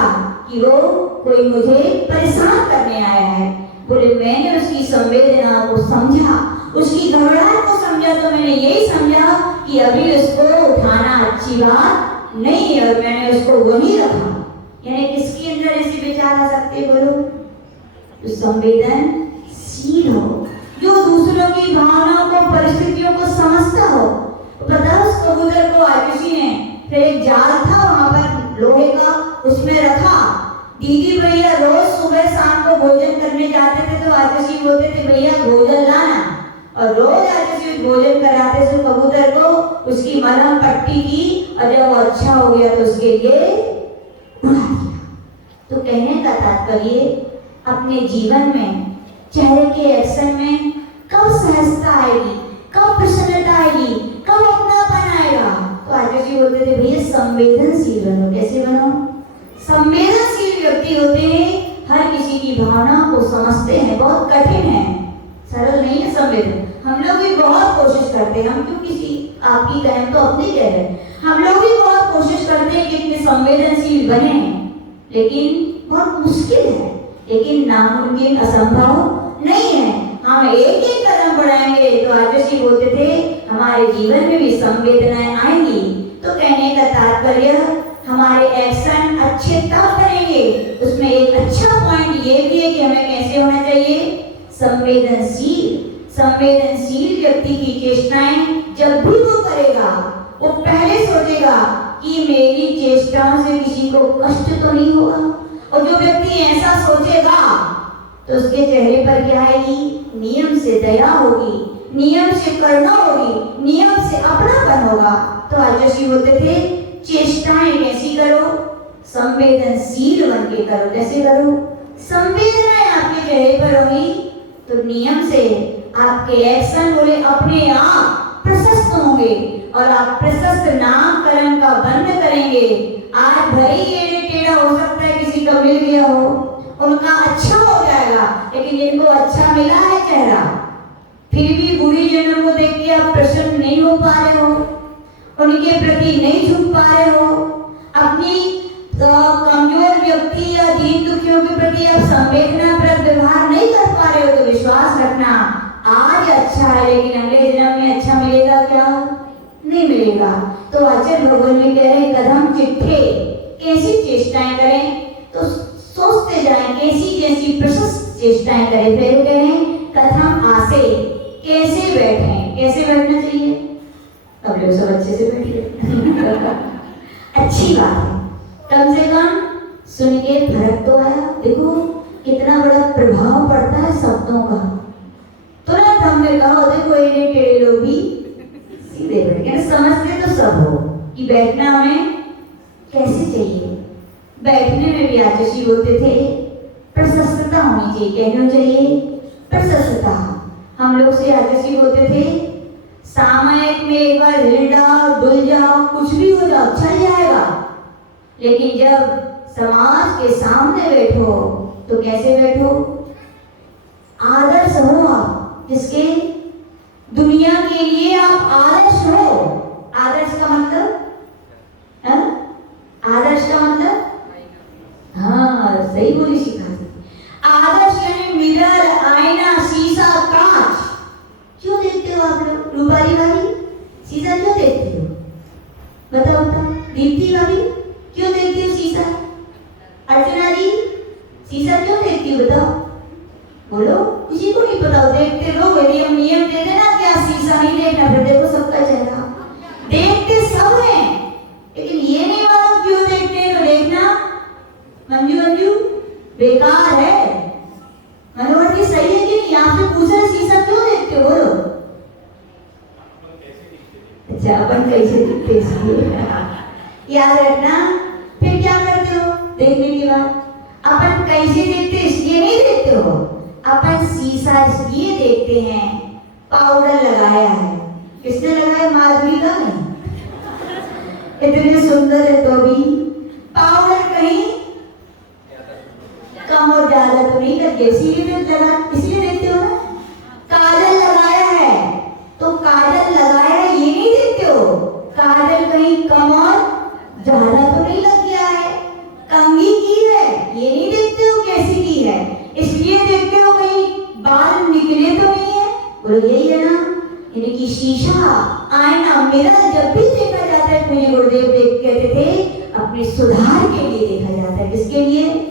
कि वो कोई मुझे परेशान करने आया है। बोले मैंने उसकी संवेदना को समझा, उसकी घबराहट को समझा, तो मैंने यही समझा कि अभी उसको उठाना अच्छी बात नहीं है और मैंने उसको वहीं रखा। यानी किसके अंदर ऐसे विचार आ सकते बोलो? जो संवेदनशील हो, जो दूसरों की भावनाओं को परिस्थितियों को समझता हो। पता उस कबूतर को आचार्य ने फिर एक जाल था वहां पर लोहे का, उसमें रखा। दीदी भैया रोज सुबह शाम को भोजन करने जाते थे तो आचार्य बोलते थे भैया भोजन लाना, और रोज आचार्य भोजन कराते थे कबूतर को, उसकी मलहम पट्टी की और जब वो अच्छा हो गया तो उसके लिए उड़ा दिया। तो कहने का तात्पर्य अपने जीवन में चेहरे के एक्शन में कब सहजता आएगी, कब प्रसन्नता आएगी, कब अपनापन आएगा। तो आचार्य जी बोलते थे भैया संवेदनशील बनो। कैसे बनो? संवेदनशील व्यक्ति होते हैं, हर किसी की भावना को समझते हैं। बहुत कठिन है, सरल नहीं है संवेदन। हम लोग भी बहुत कोशिश करते हैं, हम क्यों किसी आपकी कहें तो अपनी कह रहे हैं, हम लोग भी बहुत कोशिश करते हैं कि इतने संवेदनशील बने, लेकिन बहुत मुश्किल है, लेकिन नामुमकिन असंभव नहीं है। हम एक एक कदम बढ़ाएंगे तो आचार्य जी बोलते थे हमारे जीवन में भी संवेदनाएं आएंगी। तो कहने का तात्पर्य हमारे एक्शन अच्छे तब करेंगे, उसमें एक अच्छा पॉइंट ये भी है कि हमें कैसे होना चाहिए? संवेदनशील। संवेदनशील व्यक्ति की चेष्टाएं जब भी वो करेगा, वो पहले सोचेगा कि मेरी चेष्टाओं से किसी को कष्ट तो नहीं होगा। और जो व्यक्ति ऐसा सोचेगा तो उसके चेहरे पर क्या आएगी? नियम से दया होगी, नियम से करुणा होगी, नियम से अपनापन होगा। तो आचार्य जी बोलते थे चेष्टाएं कैसी करो? संवेदनशील बन के करो। कैसे करो? संवेदनाएं आपके चेहरे पर होगी तो नियम से आपके एक्शन बोले अपने आप प्रशस्त होंगे, और आप प्रशस्त नामकरण का बंद करेंगे। आज भले ये टेढ़ा हो सकता है, किसी का मिल गया हो, उनका अच्छा हो जाएगा, लेकिन जिनको अच्छा मिला है चेहरा, फिर भी बुरी जनों को देख के आप प्रसन्न नहीं हो पा रहे हो, उनके प्रति नहीं झुक पा रहे हो, अपनी कमजोर व्यक्ति या दीन दुखियों के प्रति आप संवेदनाप्रद व्यवहार नहीं कर पा रहे हो, तो विश्वास रखना आज अच्छा है लेकिन अगले जन्म में अच्छा मिलेगा क्या? नहीं मिलेगा। तो आचार्य भगवान में कह रहे कदम चिट्ठे, कैसी चेष्टाएं करें? तो सोचते जाएं कैसी कैसी प्रशस्त चेष्टाएं करें। फिर कह रहे कथम आसे, कैसे बैठें? कैसे बैठना चाहिए? अब लोग सब अच्छे से बैठिए अच्छी बात है, कम से कम सुन के फर्क तो आया। देखो कितना बड़ा प्रभाव पड़ता है शब्दों का। तुरंत हमने कहा देखो ये टेढ़े लोग भी सीधे बैठे, समझते तो सब हो कि बैठना हमें कैसे चाहिए। बैठने में भी आचार्य जी बोलते थे प्रशस्तता होनी चाहिए। कहना चाहिए प्रशस्तता। हम लोग से आचार्य जी बोलते थे सामयिक में एक बार हिल जाओ, डुल जाओ, कुछ भी हो जाओ, चल जाएगा, लेकिन जब समाज के सामने बैठो तो कैसे बैठो? आदर्श हो आप, जिसके दुनिया के लिए आप आदर्श हो। आदर्श का मतलब है? आदर्श का मतलब हाँ सही बोली सिखाती। आदर्श यानी मिरर, आईना, शीशा, कांच। क्यों देखते हो आप लोग? रूपाली भाभी शीशा क्यों देखते हो? बताओ बताओ। दीप्ति भाभी क्यों देखती हो शीशा? अर्चना जी शीशा क्यों देखती हो? बताओ बोलो। किसी को नहीं पता, देखते लोग। यदि हम नियम दे देना क्या शीशा नहीं देखना, फिर देखो सबका चेहरा देखते सब हैं, लेकिन ये नहीं मालूम क्यों देखते हैं। तो देखना मंजू मंजू बेकार है। मनोहर जी सही है कि नहीं? आपसे पूछा शीशा क्यों देखते हो? बोलो। अपन कैसे दिखते इसलिए याद रखना। फिर क्या करते हो देखने के बाद? अपन कैसे देखते इसलिए नहीं देखते हो, अपन शीशा इसलिए देखते हैं पाउडर लगाया है। किसने लगाया? माधुरी का नहीं, इतने सुंदर है तो भी पाउडर कहीं कम और ज्यादा तो नहीं करते, इसीलिए देखते हो ना। काजल लगाया है तो काजल लगाया है ये नहीं देखते हो, काजल कहीं कम और ज्यादा तो नहीं लग गया है। कंघी की है ये नहीं देखते हो कैसी की है, इसलिए देखते हो कहीं बाल निकले तो नहीं है। बोलो यही है ना, यानी कि शीशा, आईना, मिरर जब भी देखा जाता है, पूज्य गुरुदेव कहते थे अपने सुधार के लिए देखा जाता है। किसके लिए?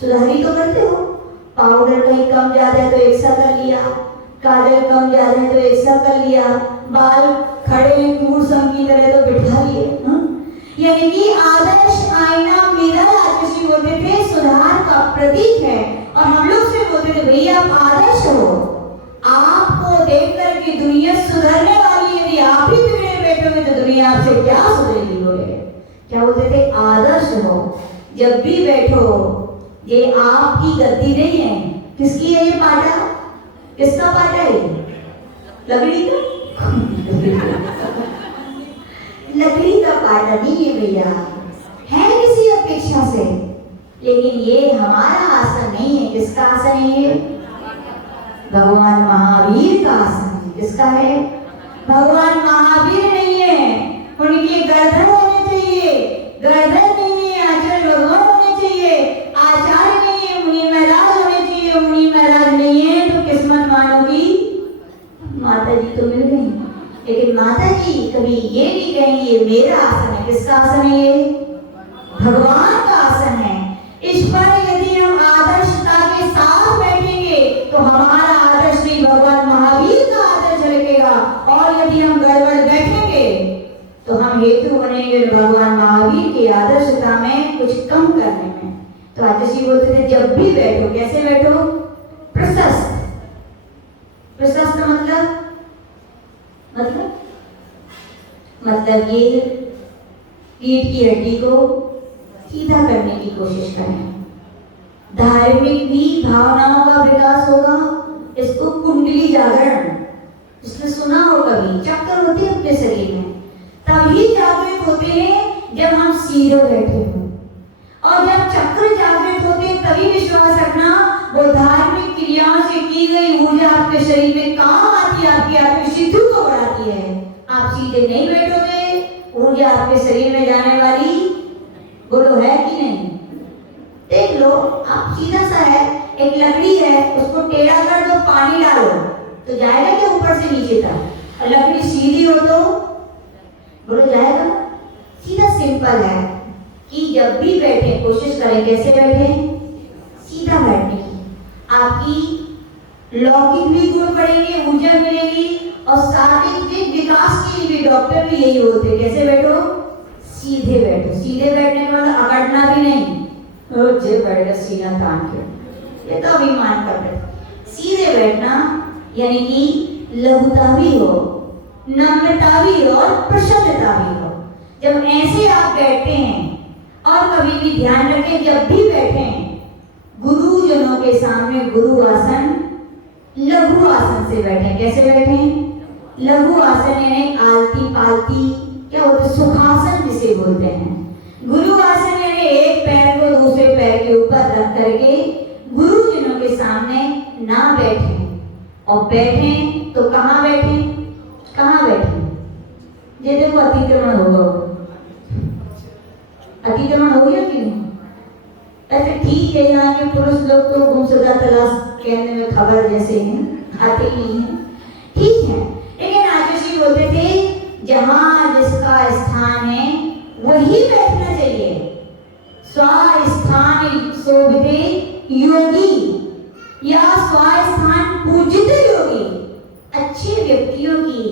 सुधार ही तो करते हो। पाउडर कहीं कम ज्यादा है तो एक सा कर लिया, काजल कम ज्यादा है तो एक सा कर लिया, बाल खड़े मूर्सम की तरह तो बिठा लिए। यानी कि आदर्श आईना, मिरर आदर्श बोलते थे सुधार का प्रतीक है। और हम लोग से बोलते थे भैया आप आदर्श हो, आपको देख करके दुनिया सुधरने वाली है, यदि आप ही बिगड़े बैठोगे तो दुनिया आपसे क्या सुधरेगी। बोले क्या बोलते थे? आदर्श हो। जब भी बैठो, ये आपकी गद्दी नहीं है, किसकी है ये पाटा? किसका पाटा है? लकड़ी का लकड़ी का पाटा नहीं है भैया, है किसी अपेक्षा से, लेकिन ये हमारा आसन नहीं है। किसका आसन है ये? भगवान महावीर का आसन है। किसका है? भगवान महावीर नहीं है, उनकी गर्दन होनी चाहिए, गर्दन नहीं है, आचार्य भगवान होने चाहिए, आचार्य नहीं है, मुनि महाराज होने चाहिए, मुनि महाराज नहीं है तो किस्मत मानो की माता जी तो मिल गई, लेकिन माता जी कभी ये नहीं कहेंगे ये मेरा आसन है। किसका आसन है ये? भगवान का आसन है। इस पर यदि हम आदर्शता के साथ बैठेंगे तो हमारा आदर्श नहीं भगवान महावीर का आदर्श लगेगा, और यदि हम गड़बड़ बैठेंगे तो हम हेतु बनेंगे भगवान महावीर की आदर्शता में कुछ कम करने में। तो आचार्य बोलते थे जब भी बैठो, कैसे बैठो? प्रशस्त। प्रशस्त मतलब ये रीढ़ की हड्डी को सीधा करने की कोशिश करें। धार्मिक भी भावनाओं का विकास होगा, इसको कुंडली जागरण, इसने सुना हो कभी, चक्कर होते हैं अपने शरीर में, तभी जागृत होते हैं जब हम सीधे बैठे हो। और जब चक्र जागृत होते हैं तभी विश्वास रखना वो धार्मिक क्रियाओं से की गई ऊर्जा आपके शरीर में काम आती है, आपकी आत्मिक सिद्धि को बढ़ाती है। आप सीधे नहीं बैठोगे, ऊर्जा आपके शरीर में जाने वाली, बोलो है कि नहीं? देख लो, आप सीधा सा है, एक लकड़ी है, उसको टेढ़ा कर दो, पानी डालो तो जाएगा क्या ऊपर से नीचे तक? और लकड़ी सीधी हो तो बोलो जाएगा? सीधा सिंपल है कि जब भी बैठे कोशिश करें कैसे बैठे? सीधा बैठने की। आपकी लौकिक भी गुण बढ़ेंगे, ऊर्जा मिलेगी, और शारीरिक विकास के लिए भी डॉक्टर भी यही बोलते हैं कैसे बैठो? सीधे बैठो। सीधे बैठने का मतलब अकड़ना भी नहीं, जे बैठेगा सीना तान के, ये तो अभिमान करते हैं। सीधे बैठना यानी कि लघुता भी हो, नम्रता भी हो और प्रसन्नता भी हो। जब ऐसे आप बैठते हैं, और कभी भी ध्यान रखें जब भी बैठें गुरुजनों के सामने गुरु आसन, लघु आसन से बैठें। कैसे बैठें? लघु आसन यानी आलती पालती, क्या होता है? सुखासन जिसे बोलते हैं। गुरु आसन यानी एक पैर को दूसरे पैर के ऊपर रख करके गुरुजनों के सामने ना बैठें, और बैठें तो कहाँ बैठें? कहाँ बैठें? ये देखो अतिक्रमण होगा, अतिक्रमण हो गया कि नहीं? ऐसे ठीक है, यहाँ के पुरुष लोग तो गुमशुदा तलाश कहने में खबर जैसे हैं, आते ही हैं, ठीक है। लेकिन आचार्य बोलते थे जहाँ जिसका स्थान है वही बैठना चाहिए। स्वस्थान शोभिते योगी या स्वस्थान पूजिते योगी। अच्छे व्यक्तियों की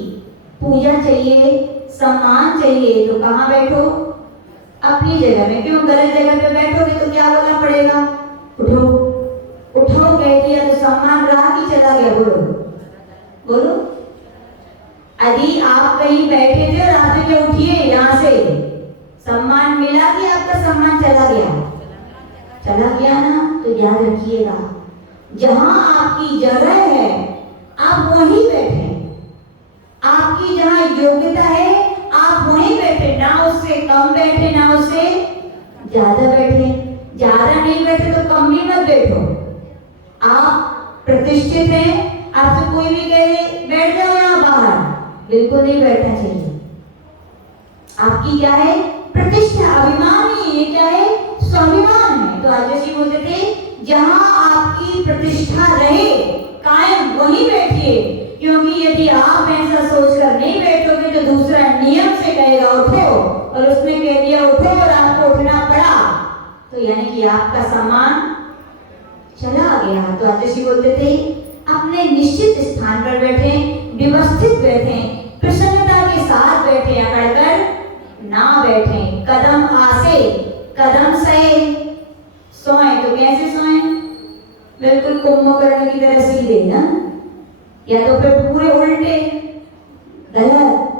पूजा चाहिए, सम्मान चाहिए, तो कहाँ बैठो? अपनी जगह में। क्यों? गलत जगह पे बैठोगे तो क्या बोलना पड़ेगा? उठो, उठो कह दिया तो सम्मान रहा कि चला गया? बोलो बोलो। यदि आप कहीं बैठे थे और जहां आपकी जगह है आप वहीं बैठे, आपकी जहां योग्यता है आप वहीं बैठे, ना उससे कम बैठे ना उससे ज्यादा बैठे। ज्यादा नहीं बैठे तो कम भी मत बैठो। आप प्रतिष्ठित हैं, आपसे कोई भी कहे बैठ जाओ यहाँ बाहर, बिल्कुल नहीं बैठना चाहिए। आपकी क्या है? प्रतिष्ठा, अभिमान नहीं, ये क्या है? स्वाभिमान है। तो आज जी बोलते थे जहां आपकी प्रतिष्ठा रहे कायम वहीं बैठिए, क्योंकि यदि आप ऐसा सोचकर नहीं बैठोगे तो दूसरा नियम से कहेगा उठो, और उसने कह दिया उठो और आपको उठना पड़ा, तो यानी कि आपका सम्मान चला गया। तो आचार्य बोलते थे अपने निश्चित स्थान पर बैठे, व्यवस्थित बैठे, प्रसन्नता के साथ बैठे, अकड़कर ना बैठे, कदम आसे कदम सहे। सोए तो कैसे सोए? बिल्कुल कुंभकर्ण की तरह सीधे ना, या तो फिर पूरे उल्टे, गलत,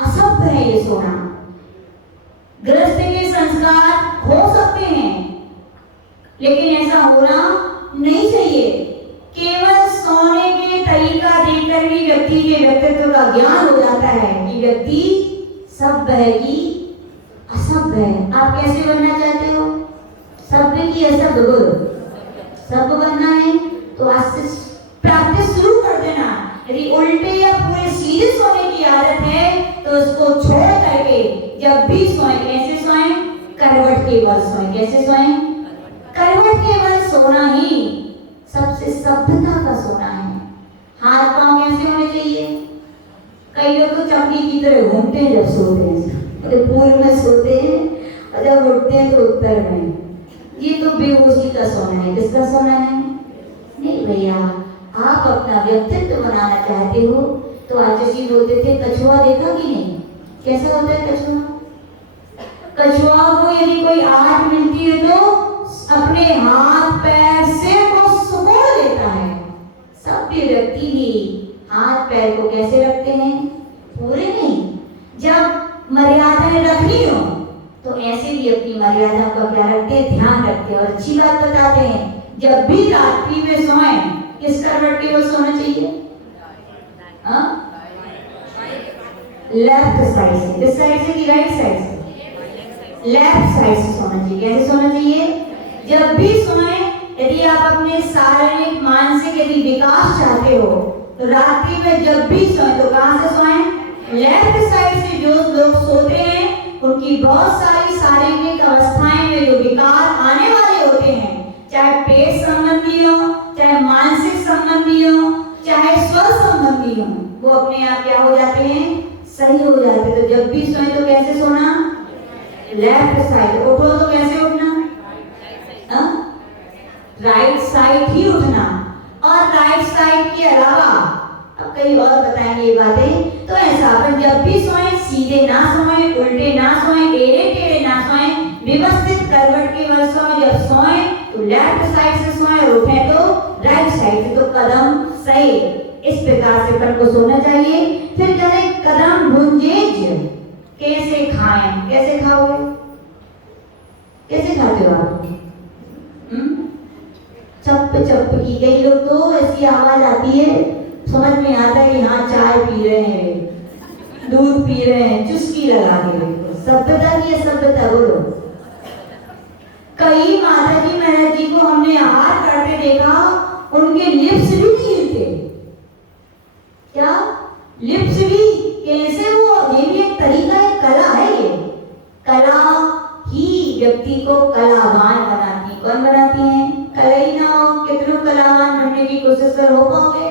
असभ्य है ये सोना। गृहस्थ के संस्कार हो सकते हैं लेकिन ऐसा होना नहीं चाहिए। केवल सोने के तरीका देखकर भी व्यक्ति के व्यक्तित्व का ज्ञान हो जाता है कि व्यक्ति सभ्य है कि असभ्य है। आप कैसे बनना चाहते हो? सभ्य की असभ्य? सभ्य बनना है तो आज से प्रैक्टिस शुरू कर देना। यदि उल्टे या पूरे सीधे सोने की आदत है तो उसको छोड़ करके जब भी सोए कैसे सोए? करवट के बल सोए। कैसे सोए? करवट के बल सोना ही सबसे सभ्यता का सोना है। हाथ पांव कैसे होने चाहिए? कई लोग तो चमकी की तरह घूमते हैं जब सोते हैं, तो पूर्व में सोते हैं और जब उठते हैं तो उत्तर में। ये तो बेहोशी का सोना है। किसका सोना है? नहीं भैया, आप अपना व्यक्तित्व बनाना चाहते हो तो आचार्य जी बोलते थे कछुआ देखा कि नहीं? कैसा होता है कछुआ? कछुआ को यदि कोई आहट मिलती है तो अपने हाथ पैर सिर को सुकोड़ देता है। सभ्य व्यक्ति भी हाथ पैर को कैसे रखते हैं? पूरे नहीं। जब मर्यादाएं रखनी हो तो ऐसे भी अपनी मर्यादा का क्या रखते हैं? ध्यान रखते हैं। और अच्छी बात बताते हैं, जब भी रात्रि में सोए किस करवट के बल सोना चाहिए? लेफ्ट साइड से। किस साइड से कि राइट साइड से? लेफ्ट साइड से सोना चाहिए। कैसे सोना चाहिए? जब भी सोए, यदि आप अपने शारीरिक मानसिक यदि विकास चाहते हो तो रात्रि में जब भी सोए तो कहां से सोए? लेफ्ट साइड से। जो लोग सोते हैं उनकी बहुत सारी शारीरिक अवस्थाएं में जो विकार आने वाले होते हैं, चाहे पेट संबंधी हो, चाहे मानसिक संबंधी हो, चाहे स्वर संबंधी हो, वो अपने आप क्या हो जाते हैं? सही हो जाते हैं। तो जब भी सोए तो कैसे सोना? Left side. उठो तो कैसे उठना? राइट साइड ही उठना। और राइट साइड के अलावा अब कई और बताएंगे ये बातें। तो ऐसा अपन जब भी सोए सीधे ना सोए, उल्टे ना सोए, टेढ़े टेढ़े ना सोए, व्यवस्थित करवट के बल सोए। जब सोए तो लेफ्ट साइड से सोए और उठे तो राइट साइड से। तो कदम सही, इस प्रकार से अपन को सोना चाहिए। फिर करें कदम भुंजेज। कैसे खाएं? कैसे खाओगे? कैसे खाते हो आप? चप चप की। कई लोग तो ऐसी आवाज आती है समझ में आता है कि हाँ चाय पी रहे हैं, दूध पी रहे हैं, चुस्की लगा के। सभ्यता की असभ्यता बोलो। कई माता जी महाराज जी को हमने आहार करते देखा, उनके लिप्स भी नहीं हिलते। क्या लिप्स भी कैसे? वो ये भी एक तरीका है, कला है। ये कला ही व्यक्ति को कलावान बनाती। कौन बनाती है? कला ही ना हो, कितनों कलावान बनने की कोशिश कर हो पाओगे?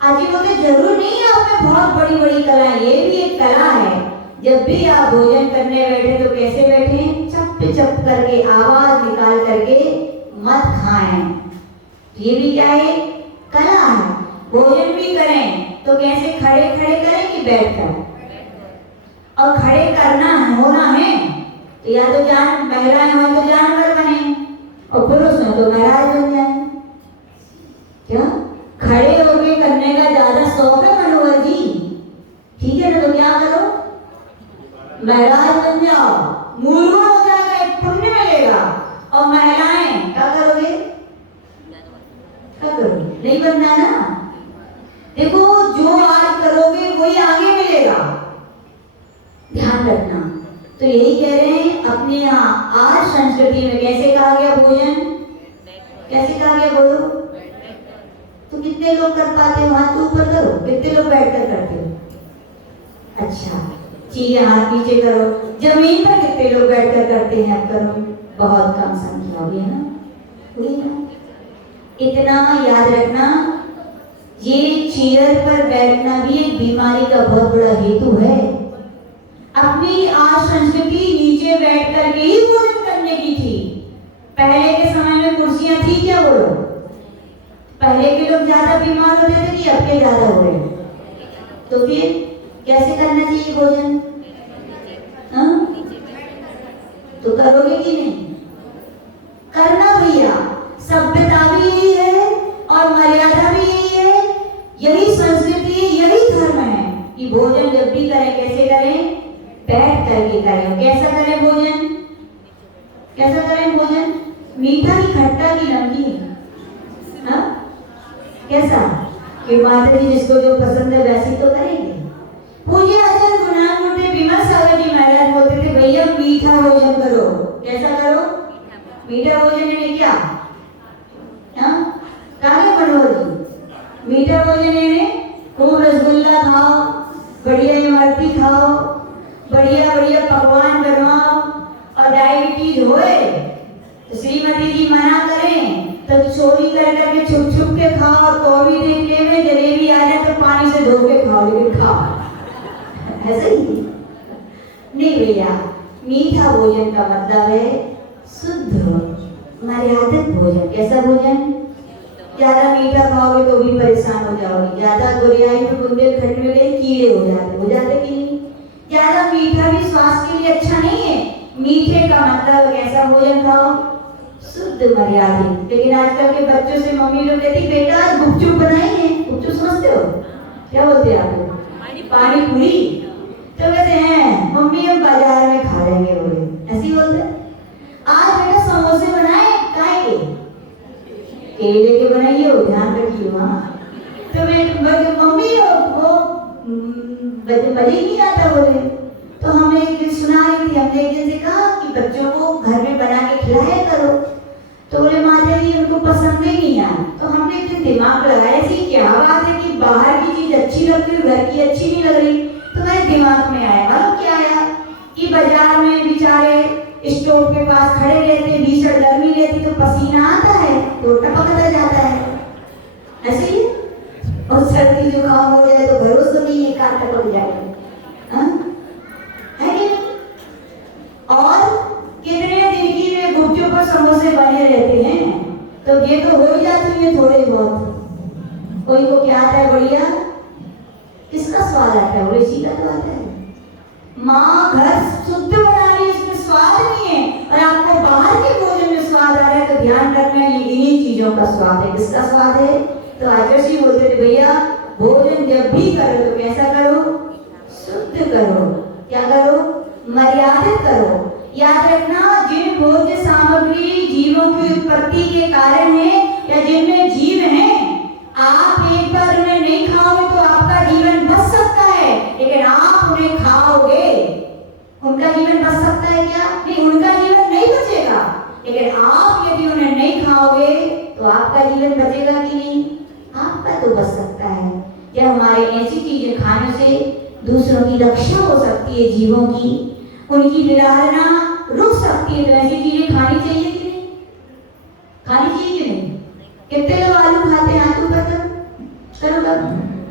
आज ये बोलते जरूर नहीं है आप में बहुत बड़ी बड़ी कला, ये भी एक कला है। जब भी आप भोजन करने बैठे तो कैसे बैठे? चप चप करके, आवाज निकाल करके मत खाएं। ये भी क्या है? कला है। भोजन भी करें तो कैसे? खड़े खड़े करें कि बैठकर? और खड़े करना होना है तो या तो जान महिलाएं हो तो जानवर बने और पुरुष हो तो महाराज बन जाए। क्या खड़े होके करने का ज्यादा शौक है मनोहर जी? ठीक है ना, तो क्या करो? महाराज बन जाओ, मूलवा हो जाएगा, एक पुण्य मिलेगा। और महिलाएं क्या करोगे? क्या नहीं बनना ना। देखो जो आज करोगे वही आगे मिलेगा, ध्यान रखना। तो यही कह रहे हैं अपने यहाँ आज संस्कृति में कैसे कहा गया भोजन, कैसे कहा गया बोलो। तो कितने लोग कर पाते हो, हाथ तो ऊपर करो, कितने लोग बैठकर करते हो। अच्छा ठीक है, हाथ नीचे करो। जमीन पर कितने लोग बैठकर करते हैं, अब करो, बहुत कम संख्या होगी ना, हुई ना। इतना याद रखना, ये चेयर पर बैठना भी एक बीमारी का बहुत बड़ा हेतु है। अपनी आज संस्कृति नीचे बैठ करके ही भोजन करने की थी। पहले के समय में कुर्सियां थी क्या बोलो? पहले के लोग ज्यादा बीमार होते थे कि अब के ज्यादा हो रहे? तो फिर कैसे करना चाहिए भोजन? हाँ? तो करोगे कि नहीं? करना भैया, सभ्यता भी यही है और मर्यादा भी यही है, यही संस्कृति, यही धर्म है कि भोजन जब भी करें कैसे करें, बैठ करके करें। कैसा करें भोजन, कैसा करें भोजन? मीठा की खट्टा की नमकीन, हाँ कैसा कि माता जी जिसको जो पसंद है वैसे तो करेंगे। पूज्य आचार्य गुणानंद विमल सागर जी महाराज बोलते थे भैया मीठा भोजन करो। कैसा करो? मीठा भोजन यानी क्या? हाँ कहा मनोहर जी, मीठा भोजन यानी खूब रसगुल्ला खाओ, बढ़िया इमरती खाओ, बढ़िया बढ़िया पकवान बनवाओ, और डायबिटीज होए तो श्रीमती जी मना करें तो चोरी कर करके छुप छुप के खाओ, तो भी देखने में जलेबी आ जाए तो पानी से धो के खाओ, लेकिन खाओ। ऐसे ही नहीं भैया, मीठा भोजन का मतलब है शुद्ध मर्यादित भोजन। कैसा भोजन? ज्यादा मीठा खाओगे तो भी परेशान हो जाओगे, ज्यादा गुरियाई में बुंदेलखंड में गए कीड़े हो जाते कि नहीं? ज्यादा मीठा भी स्वास्थ्य के लिए अच्छा नहीं है। मीठे का मतलब कैसा भोजन खाओ? शुद्ध मर्यादित। लेकिन आजकल के बच्चों से मम्मी लोग कहती बेटा आज गुपचुप बनाई है। गुपचुप समझते हो क्या बोलते हैं आप लोग? पानी पूरी। तो कहते हैं मम्मी हम बाजार में खा लेंगे, बोले ऐसे ही बोलते। आज बेटा समोसे बनाए, काहे के? केले के बनाइए हो, ध्यान रखिए। वहाँ तो मैं मम्मी वो मजे नहीं आता बोले। तो हमने एक दिन सुना रही थी, हमने एक दिन से कहा कि बच्चों को घर में बना के खिलाया करो। तो बोले माता जी उनको पसंद ही नहीं आया। तो हमने एक दिन दिमाग लगाया कि क्या बात है कि बाहर की चीज अच्छी लगती है, घर की अच्छी नहीं लग रही। तो मेरे दिमाग में आया, मालूम क्या आया कि बाजार में बेचारे स्टोव के पास खड़े रहते, भीषण गर्मी रहती तो पसीना आता है तो टपकता जाता है, ऐसे ही। और सर्दी जुकाम हो जाए तो भरोसा नहीं है कार टपक जाए, है नहीं? और कितने दिन की में गुपचुप और समोसे बने रहते हैं, तो ये तो हो ही जाती है थोड़े बहुत। कोई को क्या आता है बढ़िया, किसका स्वाद आता है? वो इसी का तो आता है। माँ घर शुद्ध बना रही है, इसमें स्वाद नहीं है, और आपको बाहर के भोजन में स्वाद आ रहा है। तो ध्यान रखना ये इन्हीं चीजों का स्वाद है। किसका स्वाद है? तो आचार्य जी बोलते थे भैया भोजन जब भी करो तो कैसा करो? शुद्ध करो। क्या करो? मर्यादित करो। याद रखना, जिन भोज्य सामग्री जीवों की उत्पत्ति के कारण है या जिनमें जीव हैं, आप एक बार उन्हें नहीं खाओगे तो आपका जीवन बच सकता है, लेकिन आप उन्हें खाओगे, उनका जीवन बच सकता है क्या? नहीं, उनका जीवन नहीं बचेगा। लेकिन आप यदि उन्हें नहीं खाओगे तो आपका जीवन बचेगा कि नहीं? आपका तो बच सकता है। जब हमारे ऐसी चीजें खाने से दूसरों की रक्षा हो सकती है, जीवों की, उनकी विराधना रुक सकती है, तो ऐसी चीजें खानी चाहिए कि नहीं? खानी चाहिए कि नहीं? कितने लोग आलू खाते हैं? हाथ ऊपर करो करो।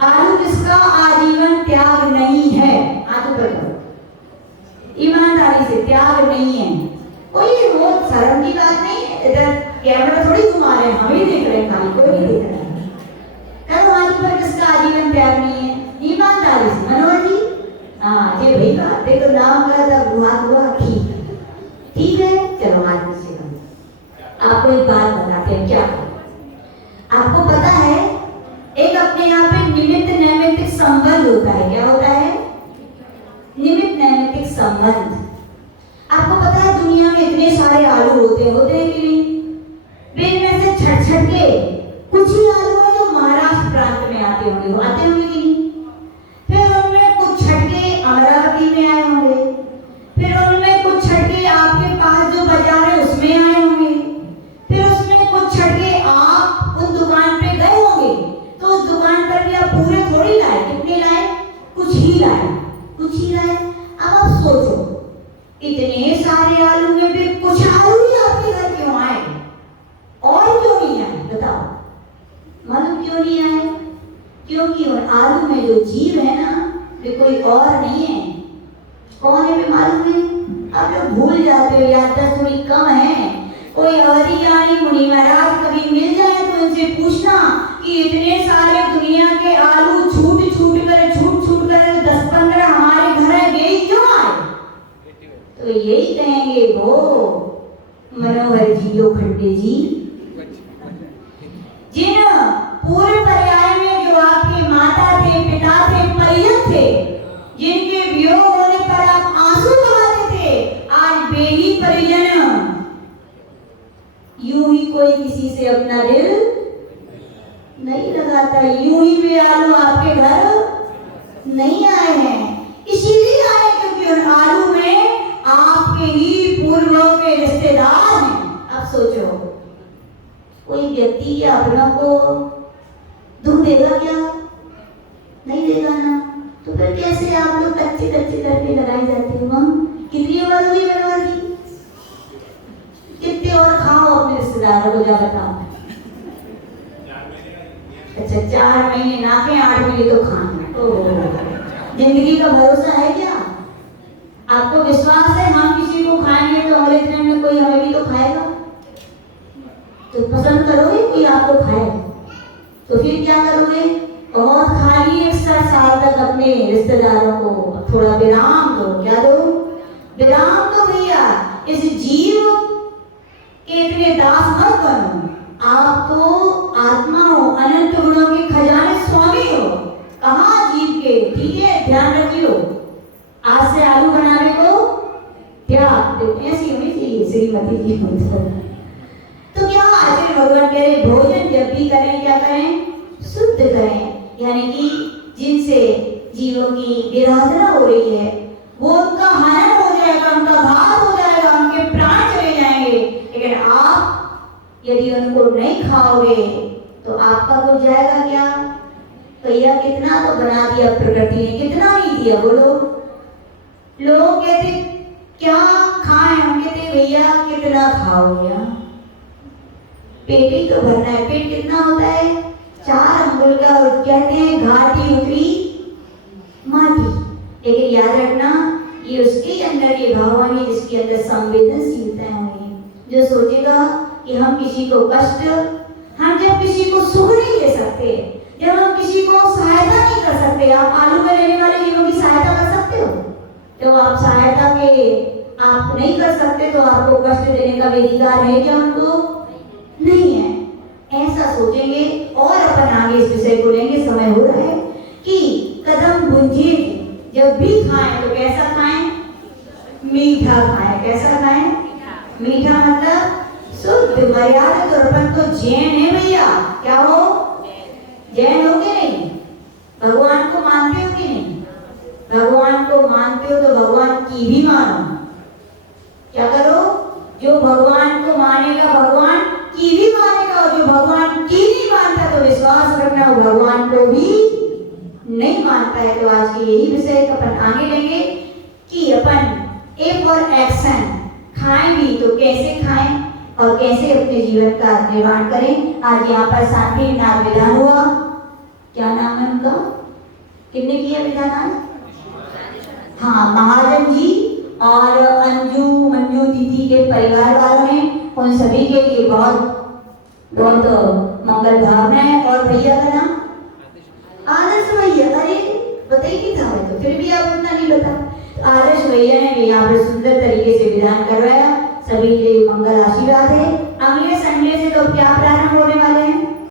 आलू किसका आजीवन त्याग नहीं है? हाथ ऊपर करो। ईमानदारी से त्याग नहीं है। कोई वो शर्म की बात नहीं है। इधर कैमरा थोड़ी घुमा रहे हैं, हम ही देख रहे हैं, खाली कोई नहीं देख रहा है। करो हाथ ऊपर, किसका आजीवन त्याग नहीं है? ईमानदारी से। मनोहर जी हाँ ये भाई बात देखो, नाम का था हाथ हुआ, ठीक है ठीक है, चलो हाथ नीचे करो। आपको एक बात बताते हैं, क्या आपको पता है एक अपने यहाँ पे निमित्त नैमित्तिक संबंध होता है। क्या होता है? निमित्त नैमित्तिक संबंध। आपको पता है दुनिया में इतने सारे आलू होते हैं कि नहीं? वे इनमें से छट छट के कुछ ही आलू है जो जाते होंगे, वो आते होंगे कि नहीं? फिर उनमें कुछ छटके अमरावती में आए होंगे, फिर उनमें कुछ छटके आपके पास जो बाजार है उसमें आए होंगे, फिर उसमें कुछ छटके आप उन दुकान पे गए होंगे, तो उस दुकान पर भी आप पूरे थोड़ी लाए, कितने लाए? कुछ ही लाए, कुछ ही लाए। अब आप सोचो, इतने सारे आलू में भी कुछ आलू ही आपके घर क्यों आए और क्यों नहीं आए? बताओ, मालूम क्यों नहीं आए? क्योंकि उन आलू में जो जीव है ना, वे कोई और नहीं है। कौन है वे मालूम है? आप लोग भूल जाते हो, याददाश्त थोड़ी कम है। कोई अवधि यानी मुनि महाराज कभी मिल जाए तो उनसे पूछना कि इतने सारे दुनिया के आलू छूट छूट कर 10-15 हमारे घर है, यही क्यों आए? तो यही कहेंगे, वो मनोहर जी लोखंडे जी, जिन पूर्व पर्याय में जो आपके माता थे, पिता थे, परिजन थे, जिनके वियोग होने पर आप आंसू बहाते थे, आज वे ही परिजन यूं ही कोई किसी से अपना दिल नहीं लगाता, यूं ही वे आलू आपके घर नहीं आए हैं। इसीलिए आए क्योंकि उन आलू में आपके ही पूर्वों के रिश्तेदार हैं। अब सोचो, कोई व्यक्ति या अपनों को दुख देगा क्या? नहीं देगा ना। तो फिर कैसे आप लोग कच्चे कच्चे करके लगाई जाते हो? कितनी उम्र हुई मनोहर जी? कितने और खाओ अपने रिश्तेदारों को, जा बताओ। अच्छा, 4 महीने नाके, 8 महीने तो खाना। जिंदगी का भरोसा है क्या? आपको विश्वास है हम किसी को खाएंगे तो हमारे इतने में कोई हमें भी तो खाएगा? तो पसंद करोगे कोई आपको खाए? तो फिर क्या करोगे? बहुत खा लिए 60 साल तक अपने रिश्तेदारों को, थोड़ा विराम दो। क्या दो? विराम दो भैया। इस जीव के इतने दास मत बनो। आप तो आत्मा हो, अनंत गुणों के खजाने स्वामी हो। कहाँ जीव के? ठीक है, ध्यान रखियो। आज से आलू बनाने को त्याग, ऐसी होनी चाहिए श्रीमती जी। तो क्या आचार्य भगवान कह रहे, भोजन जब भी करें क्या करें? शुद्ध करें। यानी कि जिनसे जीवों की विराधना हो रही है वो उनका हनन हो जाएगा, उनका घात हो जाएगा, उनके प्राण चले जाएंगे। लेकिन आप यदि उनको नहीं खाओगे तो आपका कुछ जाएगा क्या? भैया कितना तो बना दिया प्रकृति ने, कितना नहीं दिया बोलो। लोग कहते क्या खाएं, हम कहते भैया कितना खाओगे? पेट ही तो भरना है। पेट कितना होता है? 4 अंगुल का। कहते हैं घाटी उतरी माटी। लेकिन याद रखना, ये उसके अंदर ये भगवान जिसके अंदर संवेदनशीलता होगी, जो सोचेगा कि हम किसी को कष्ट, हम जब किसी को सुख नहीं दे सकते, जब हम किसी को सहायता नहीं कर सकते। आप आलू में रहने वाले जीवों की सहायता कर सकते हो? जब आप सहायता के आप नहीं कर सकते तो आपको कष्ट देने का अधिकार है क्या उनको? नहीं है। ऐसा सोचेंगे और अपन आगे इस विषय को लेंगे। समय हो रहा है कि कदम भुंजे जब भी खाएं तो कैसा खाएं? मीठा खाएं। कैसा खाएं? मीठा मतलब शुद्ध मर्यादा। तो अपन तो जैन है भैया। क्या हो? जैन हो कि नहीं? भगवान को मानते हो कि नहीं? भगवान को मानते हो तो भगवान की भी मानो। क्या करो? जो भगवान को मानेगा भगवान की भी मानेगा, और जो भगवान की नहीं मानता तो विश्वास रखना वो भगवान को भी नहीं मानता है। तो आज के यही विषय अपन आगे लेंगे कि अपन ए फॉर एक्शन खाएं भी तो कैसे खाएं और कैसे अपने जीवन का निर्माण करें। आज यहाँ पर शांति नाम विधान हुआ। क्या नाम है उनका? किसने किया विधान आज? हाँ, महाजन जी और अंजू मंजू दीदी के परिवार वालों ने, उन सभी के लिए बहुत बहुत मंगल भावनाएं। और भैया का नाम आदर्श भैया। अरे बताइए था मैं तो, फिर भी आप उतना नहीं बता। आदर्श भैया ने भी यहाँ पर सुंदर तरीके से विधान करवाया। सभी के मंगल आशीर्वाद है। अगले संडे से तो क्या प्रारंभ